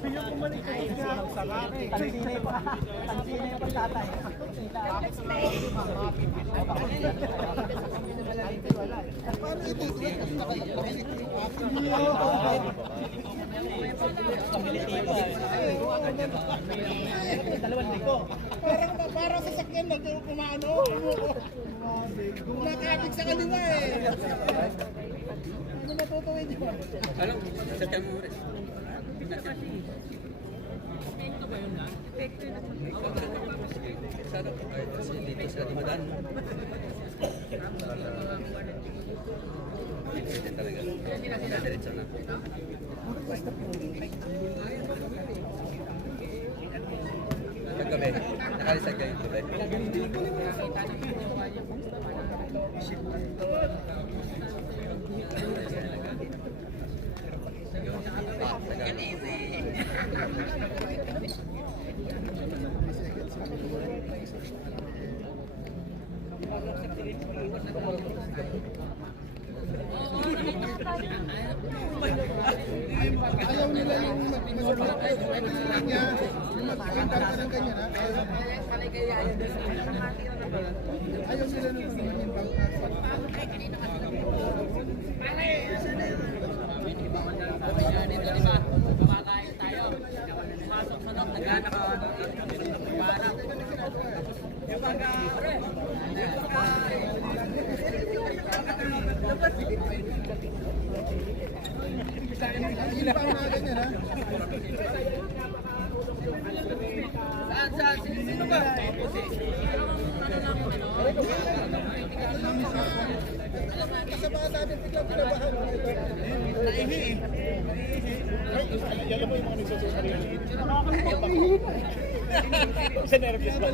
Bigla bumalik ka din. Nagsara eh. Tansinay pa. Tansinay yung pagtatay. Para sa sakyan na kumano. Nakakabig sa kaliwa eh. Ano natutuwid yun? Alam, sakyan mo rin. Sana po kahit kasi dito sa Dimadan. Dito talaga. Diretso na. Kagabi, nakalisag kayo gabi. Ayaw nila yung mag-masarap niya. Yung mag-kantar ka ng ganyan, ha? Ayaw nila nung maging bangkas. Kumakain tayo. Pasok sa dok, naghanap ako. Parang. Yung pagka... Hindi pa mga ganyan, ha? Saan? Sino ba? Kasama namin biglang pinabahan. Naihi eh. Yan mo yung mga nagsususunod yung liit. Sa nervous ba?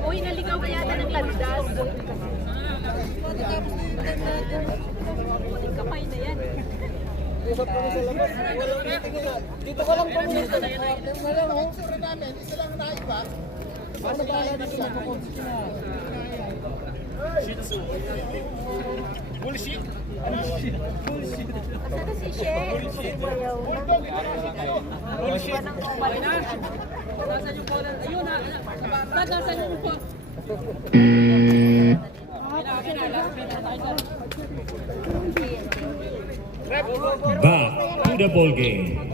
Uy, naligaw ka yata ng landas. Puting kamay na yan. Usap kami sa labas. Walang meeting nila. Dito ka lang pumunta. Ang sura namin, isa lang naiba. Ano ba ala dito na kukunsi na? Shih Tzu. Bullshit. Kasi si She, bayaw na. Bullshit. Nang umalis na. Nasaan yung bola? Ayun na. Nasaan yung po? Back to the ball game.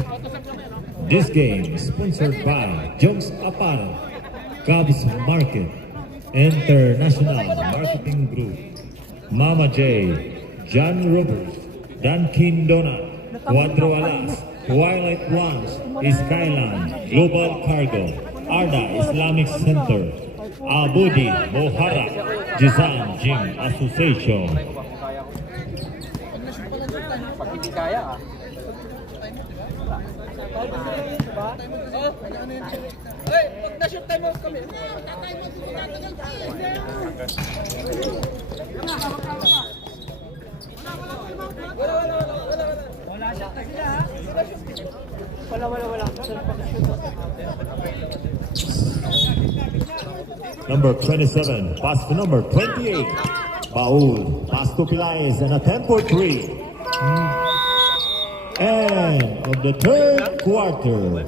This game is sponsored by Jones Apparel, Cubs Market, International Marketing Group, Mama J, John Roberts, Dunkin Donut, Cuatro Alas, Twilight Ones, Skyline, Global Cargo, Arda Islamic Center, Abudi, Mohara, Jizan Gym Association. Pag hindi kaya ah. Hey, pag na-shoot time mo kami. Number 27, pass to number 28. Baul, pass to Pilaes, and a 10-3. End of the third quarter.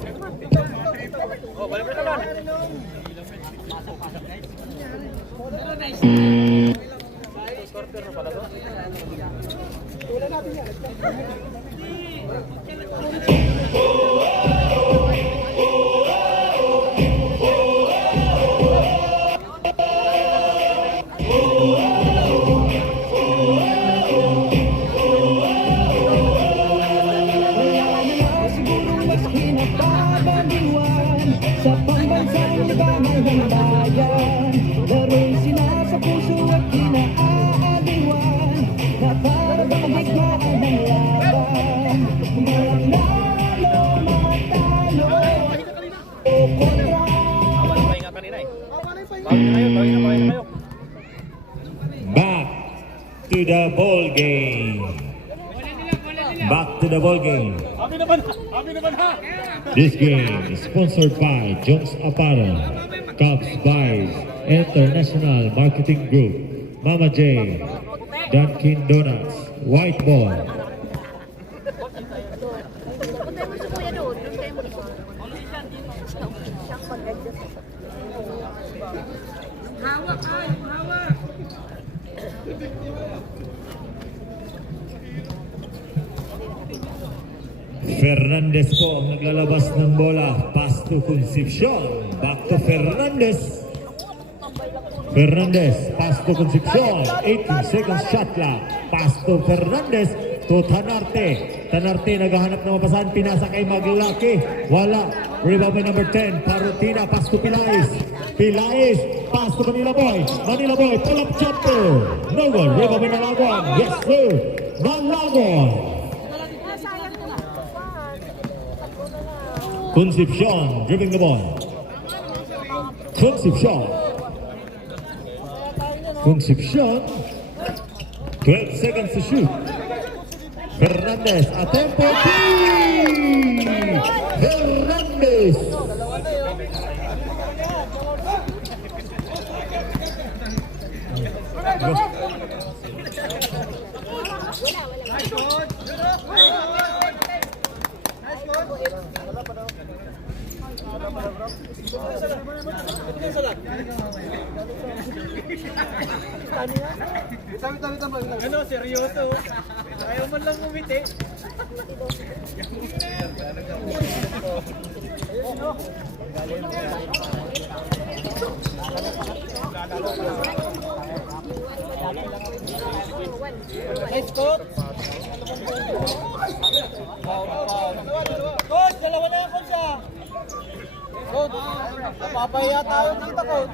Sa pambansang libangan ng bayan, laro'y sinasa puso at kinaaliwan, na para bang biglaan ng laban. Manalo, matalo, o kontra. Pahinga kanina eh. Bawin na kayo. Back to the ball game. Back to the ball game. Abi naman ha! This game is sponsored by Jones Apparel, Cubs Buys, International Marketing Group, Mama J, Dunkin Donuts, White Ball. Punta mo sa kuya doon. Doon kayo mo ito. Siyang mag-adjust. Hawak ay, hawak. Fernandez po ang naglalabas ng bola. Pass to Concepcion. Back to Fernandez. Fernandez, pass to Concepcion. 18 seconds shot clock. Pass to Fernandez to Tanarte. Tanarte naghahanap ng mapasahan. Pinasa kay Maglaki. Wala. Rebound by number 10. Parutina, pass to Pilaes. Pilaes, pass to Manila Boy. Manila Boy, pull up jumper. No goal. Rebound by Nalagon. Yes sir. Nalagon. Concepcion dribbling the ball. Concepcion. 12 seconds to shoot. Fernandez, a tempo three. Fernandez. Ano, seryoso? Ayaw man lang umiti. Nice coach. Coach, dalawa na yan, coach ah. Coach, napapahiya tayo dito, coach.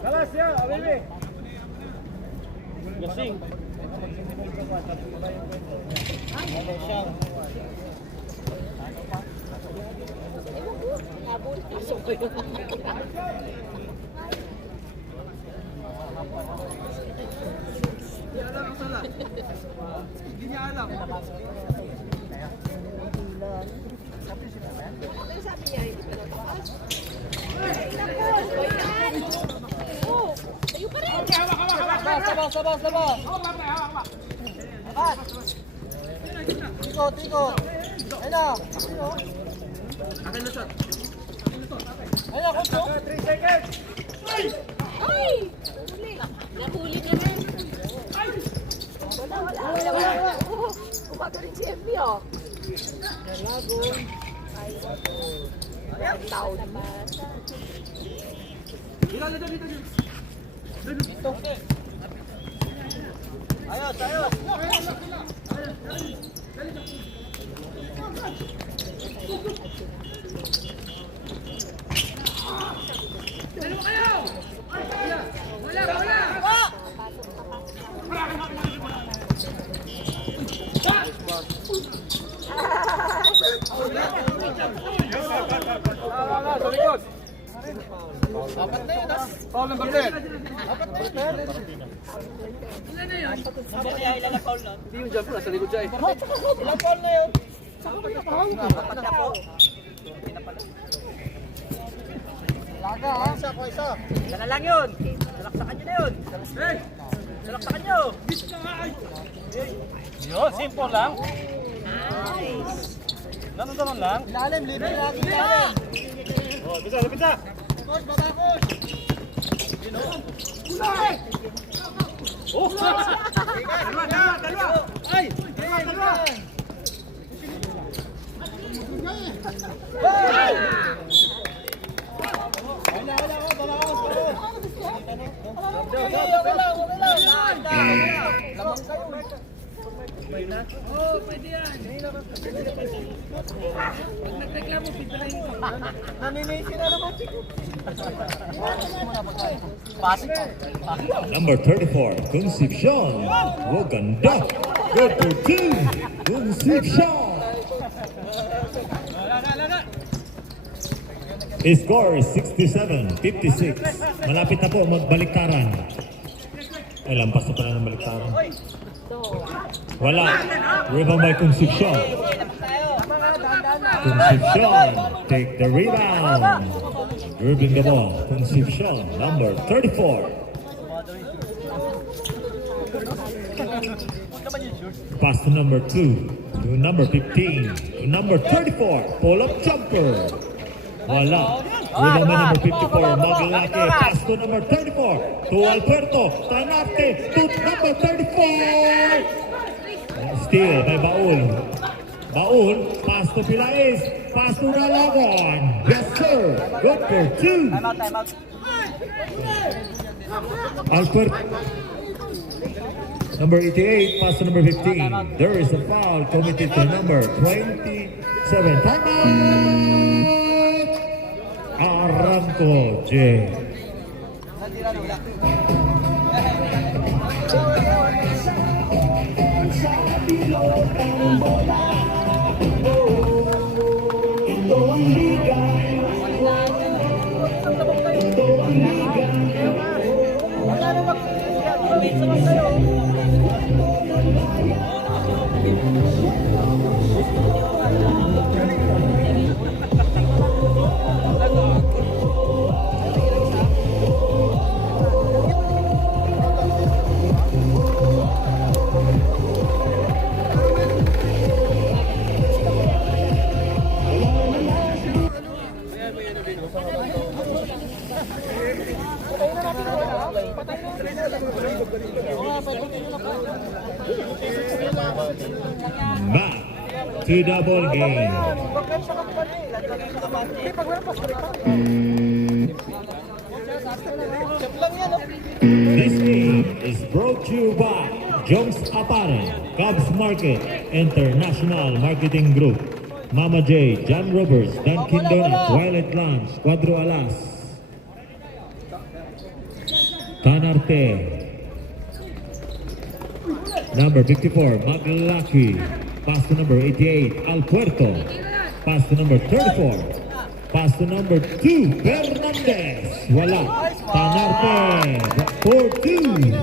Galas ya, Abibi. Gasing. Hindi niya alam. Pero sabi niya, hindi pa nataas. Ay, naku! Ayan! Oh, tayo pa rin! Saba! Akat! Tikot! Ayun na! Akin na shot! Ayun na, coach! 3 seconds! Ay! Huli! Nahuli ka na! Wala! Umaga rin si FB, oh! Foul number 10. Hindi yung jump, nasa likod siya eh. Dala lang yun. Salaksakan nyo na yun. Salaksakan nyo. Yun, simple lang. Nice. Ganun lang. Ilalim, libre lagi ilalim. Oh, bisa. Coach, baba coach. Dalawa. Ay! Dalawa. Number 34, Concepcion. Oh, ganda. Good for 2. Concepcion. Score is 67-56. Malapit na po magbaliktaran. Ay, lampas na pala ng baliktaran. Wala. Rebound by Concepcion. Concepcion take the rebound. Dribbling the ball. Concepcion, number 34. Pass to number 2. To number 15. To number 34. Pull-up jumper. Wala. Rebound by number 54. Maglaki. Pass to number 34. To Alberto. Tanarte. To number 34. Steal by Baul. Baul. Pass to Pilaes. Pass to Dalagon. Yes, sir. Good for 2. Time out. Alfred. Number 88, pass to number 15. There is a foul committed to number 27. Timeout! Aranco, J. Back to the ball game. This game is brought to you by Jones Apparel, Cubs Market, International Marketing Group, Mama J, John Roberts, Dunkin Donuts, Twilight Lounge, Cuadro Alas, Tanarte. Number 54, Maglaki. Pass to number 88, Alpuerto. Pass to number 34. Pass to number 2, Fernandez. Wala. Tanarte. 4-2.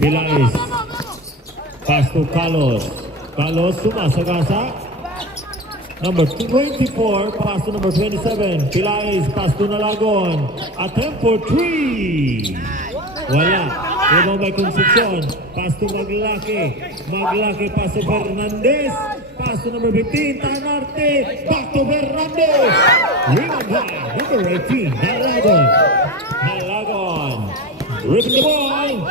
Pilais. Pass to Carlos. Carlos sumasagasa. Number 24, pass to number 27. Pilais, pass to Nalagon. Attempt for 3. Wala. Rebound by Concepcion. Pass to Maglaki. Maglaki, pass to Fernandez. Pass to number 15, Tanarte. Back to Fernandez. Rebound by number 18, Nalagon. Nalagon. Ripping the ball.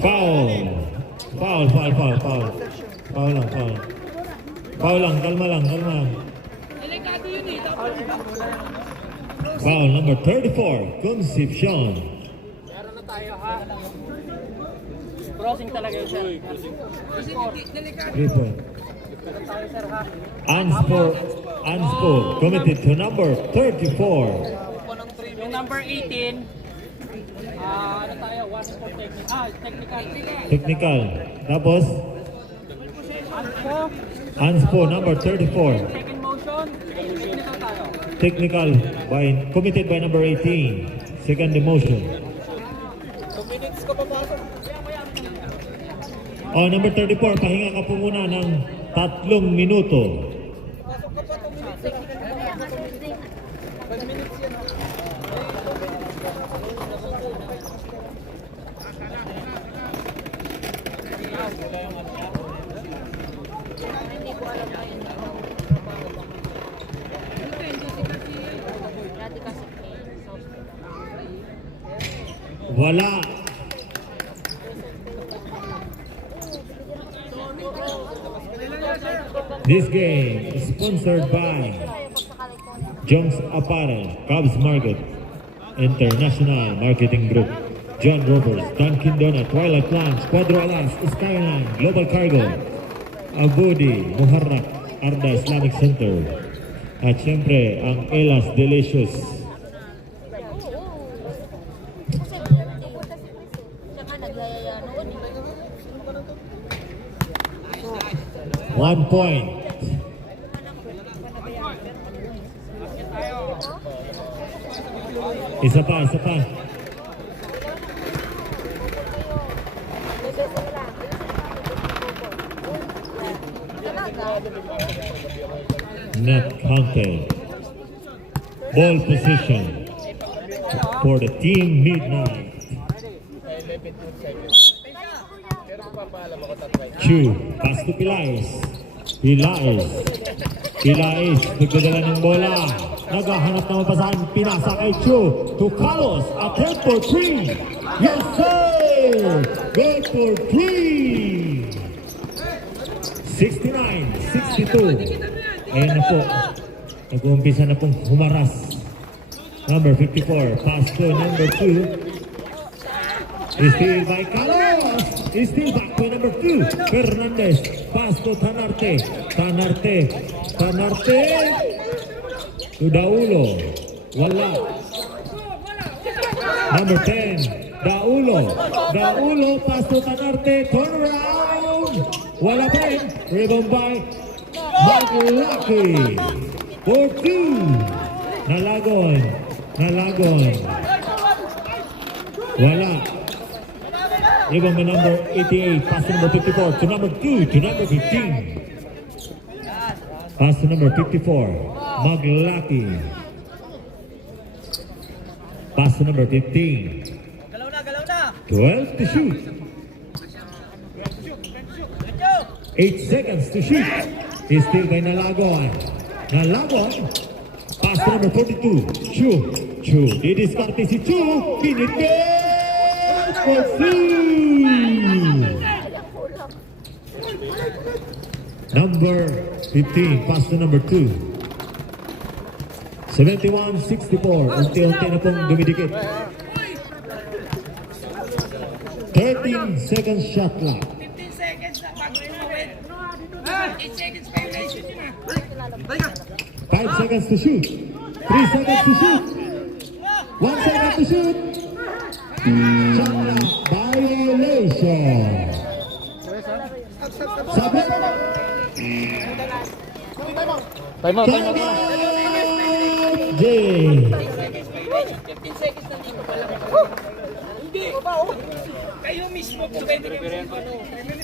Foul. Foul. Foul lang, foul. Foul lang, kalma lang, kalma lang. Foul number 34, Concepcion. Meron na tayo ha. Crossing talaga yun sir. 3 point. Meron tayo sir ha. Anspo committed to number 34. Yung number 18, ano tayo, one for technical. Technical. Tapos, Anspo, Anspo number 34. second motion, technical tayo. Technical committed by number 18. Second demotion. 2 minutes ko papasok. Oh, number 34, pahinga ka po muna ng 3 minuto. Hindi ko alam na yun. Dati kasi Wala. This game is sponsored by Jones Apparel, Cubs Market, International Marketing Group, John Roberts, Dunkin Donut, Twilight Lounge, Cuadro Alas, Skyline, Global Cargo, Abudi, Muharrak, Arda Islamic Center, at syempre ang Elas Delicious. Saka nagyayaya noon. 1 point. Isa pa, isa pa. Net counted. Ball position for the team Midnight. Chu, pass to Pilais. Pilais, nagdadala ng bola. Naghahanap ng mapasahan, pinasa kay Chu. To Carlos, attempt for 3. Yes sir! Good for 3. 69-62. Ayan na po. Nag-uumpisa na pong humaras. Number 54, pass to number 2. Still by Carlos. Still back to number 2. Fernandez. Pass to Tanarte. Tanarte. To Daulo. Wala. Number 10. Daulo. Pass to Tanarte. Turn around. Wala pa rin. Rebound by Maglaki. For 2. Nalagon. Wala. Rebound by number 88. Pass to number 54. To number 2. To number 15. Pass to number 54. Maglaki. Pass to number 15. 12 to shoot. 8 seconds to shoot. Is still by Nalagon. Pass to number 42. Chu. Didiskarte si Chu. Pinipin for 2. Number 15. Pass to number 2. 71-64. Unti-unti na pong dumidikit. 13 seconds shot clock. 15 seconds na bago yung mawin. 8 seconds pa yung shoot yun ah. 5 seconds to shoot. 3 seconds to shoot. 1 second to shoot. Shot clock violation. Sabi. Time out. Jay. 15 seconds na dito pala. Hindi. Kayo mismo po pwede yung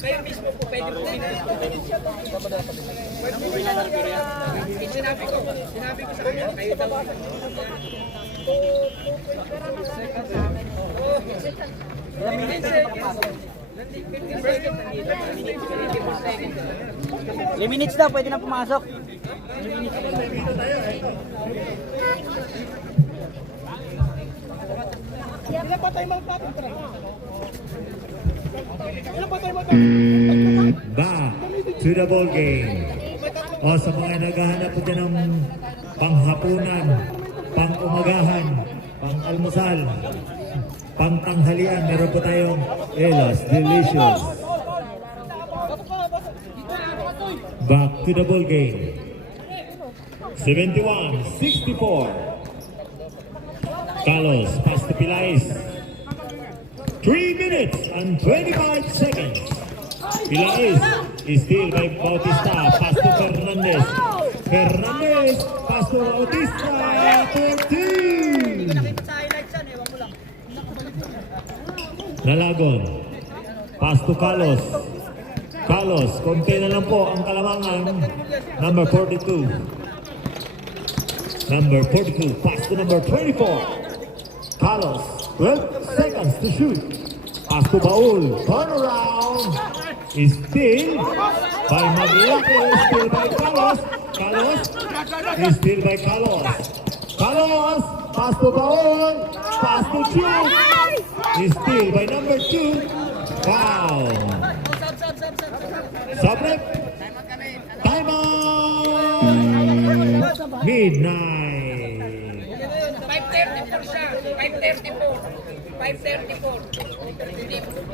kayo mismo po pwede po sinabi ko sa kanya kayo daw. Minutes daw, pwede na pumasok. Ilan pa tayo magpapit? Back to the ball game. O sa mga naghahanap po dyan ng panghapunan, pang-umagahan, pang-almusal, pang-tanghalian, meron po tayong Elas Delicious. Back to the ball game. 71-64. Carlos, pass to Pilais. 3 minutes and 25 seconds. Pilais is still by Bautista. Pass to Fernandez. Fernandez, pass to Bautista. 14. Nalagon. Pass to Carlos. Carlos, konti na lang po ang kalamangan. Number 42. Number 42, pass to number 24. Carlos, 12 seconds to shoot. Pass to Baul, turn around. Is still by Magliaco, still by Carlos. Carlos, is still by Carlos. Carlos, pass to Baul, pass to Chu. Is still by number 2. Foul. Subrep. Time out. Midnight. 5:34 siya. 5:34. 5:34.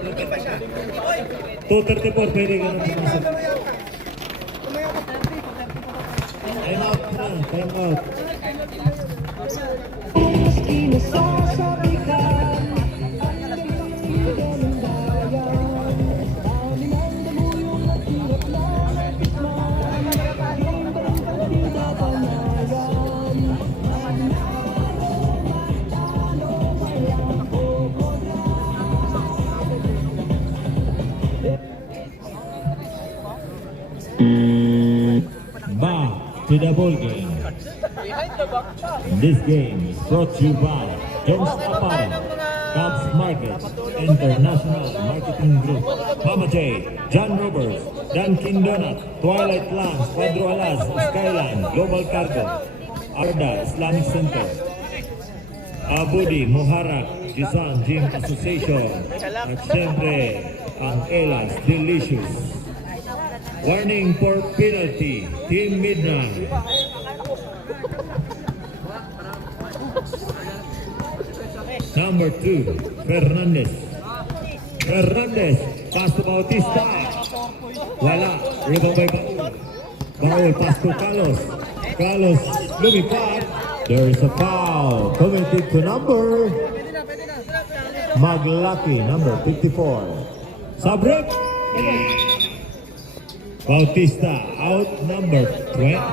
Hindi pa siya. 2:34, pwede ka na pumasok. Time out na, time out. Maski nasasabihan, ang galing ng bayan. Dami ng damuyong at hirap na natikman. Yung galing partida panayan. Back to the ball game. This game is brought to you by Jones Apparel, Cubs Market, International Marketing Group, Mama J, John Roberts, Dunkin Donut, Twilight Lounge, Pedro Alas, Skyline, Global Cargo, Arda Islamic Center, Abudi, Muharak, Jisan Gym Association, at siyempre ang Elas Delicious. Warning for penalty, Team Midnight. Number 2, Fernandez. Fernandez, pass to Bautista. Wala, rebound by Baul. Baul, pass to Carlos. Carlos, lumipad. There is a foul committed to number Maglaki, number 54. Sabrek. Bautista, out number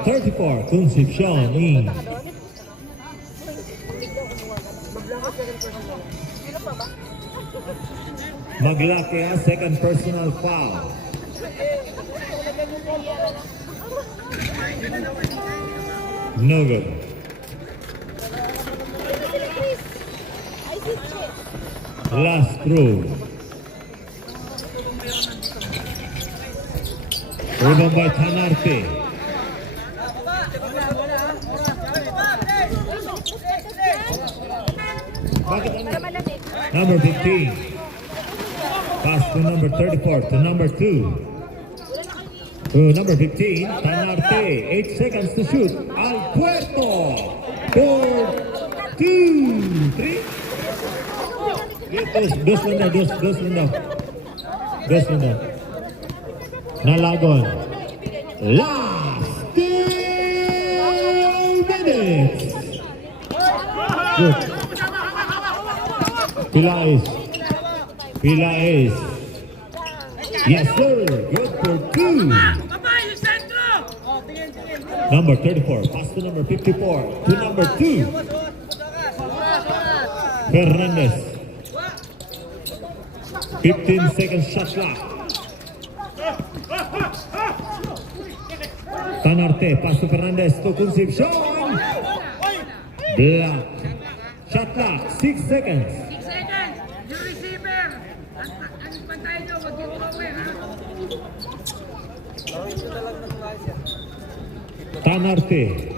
34, Concepcion in. Maglaki, a second personal foul. No good. Last throw. Rebound by Tanarte. Number 15. Pass to number 34 to number 2. To number 15, Tanarte. 8 seconds to shoot. Al Puerto. 4, 2, 3. Dos lang daw. Nalagon. Last 2 minutes. Good. Pilais. Yes, sir. Good for 2. Number 34. Pass to number 54. To number 2. Fernandez. 15 seconds shot clock. Tanarte, pass to Fernandez to Concepcion. Block. Shot clock, 6 seconds. 6 seconds. Yung receiver. Ang pantay nyo, wag yung thrower, ha? Tanarte.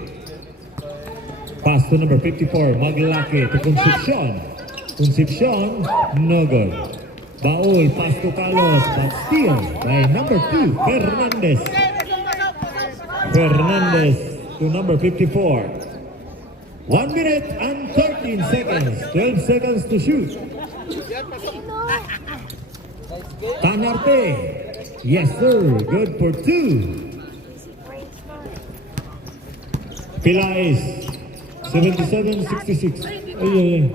Pass to number 54, Maglaki to Concepcion. Concepcion, no good. Baul, pass to Carlos, but still by number 2, Fernandez. Fernandez to number 54. 1 minute and 13 seconds. 12 seconds to shoot. Tanarte. Yes, sir. Good for 2. Pilais. 77-66. Ay.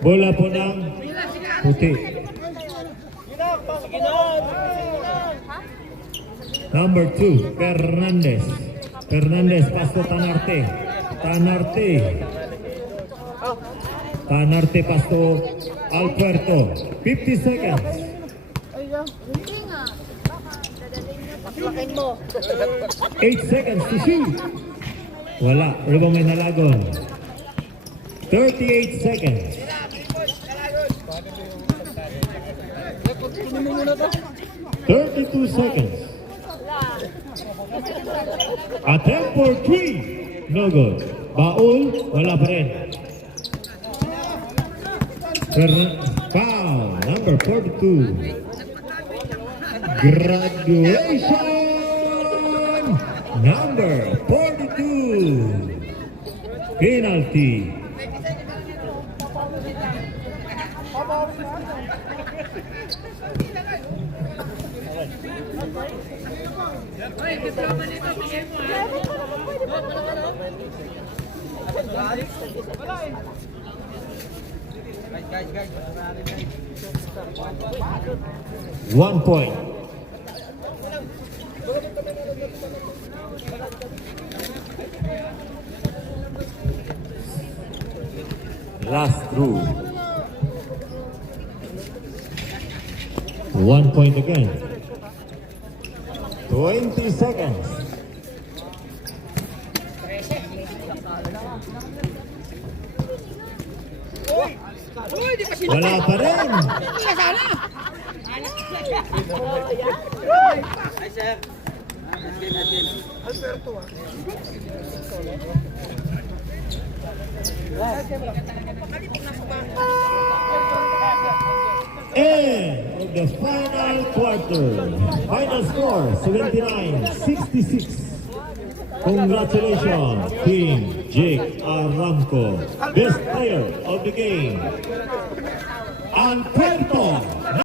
Bola po ng puti. Number 2, Fernandez. Fernandez, pass to Tanarte. Tanarte. Tanarte, pass to Alberto. 50 seconds. Hindi nga. Paklakin mo. 8 seconds to shoot. Wala. Rebound may nalagon. 38 seconds. 32 seconds. Attempt for 3. No good. Baul, wala pa rin. Foul, number 42. Graduation, number 42. Penalty. One point. Last through. 1 point again. 20 seconds. Wala pa rin. End of the final quarter. Final score 79-66. Congratulations, Team Jake Aramco. Best player of the game, Alberto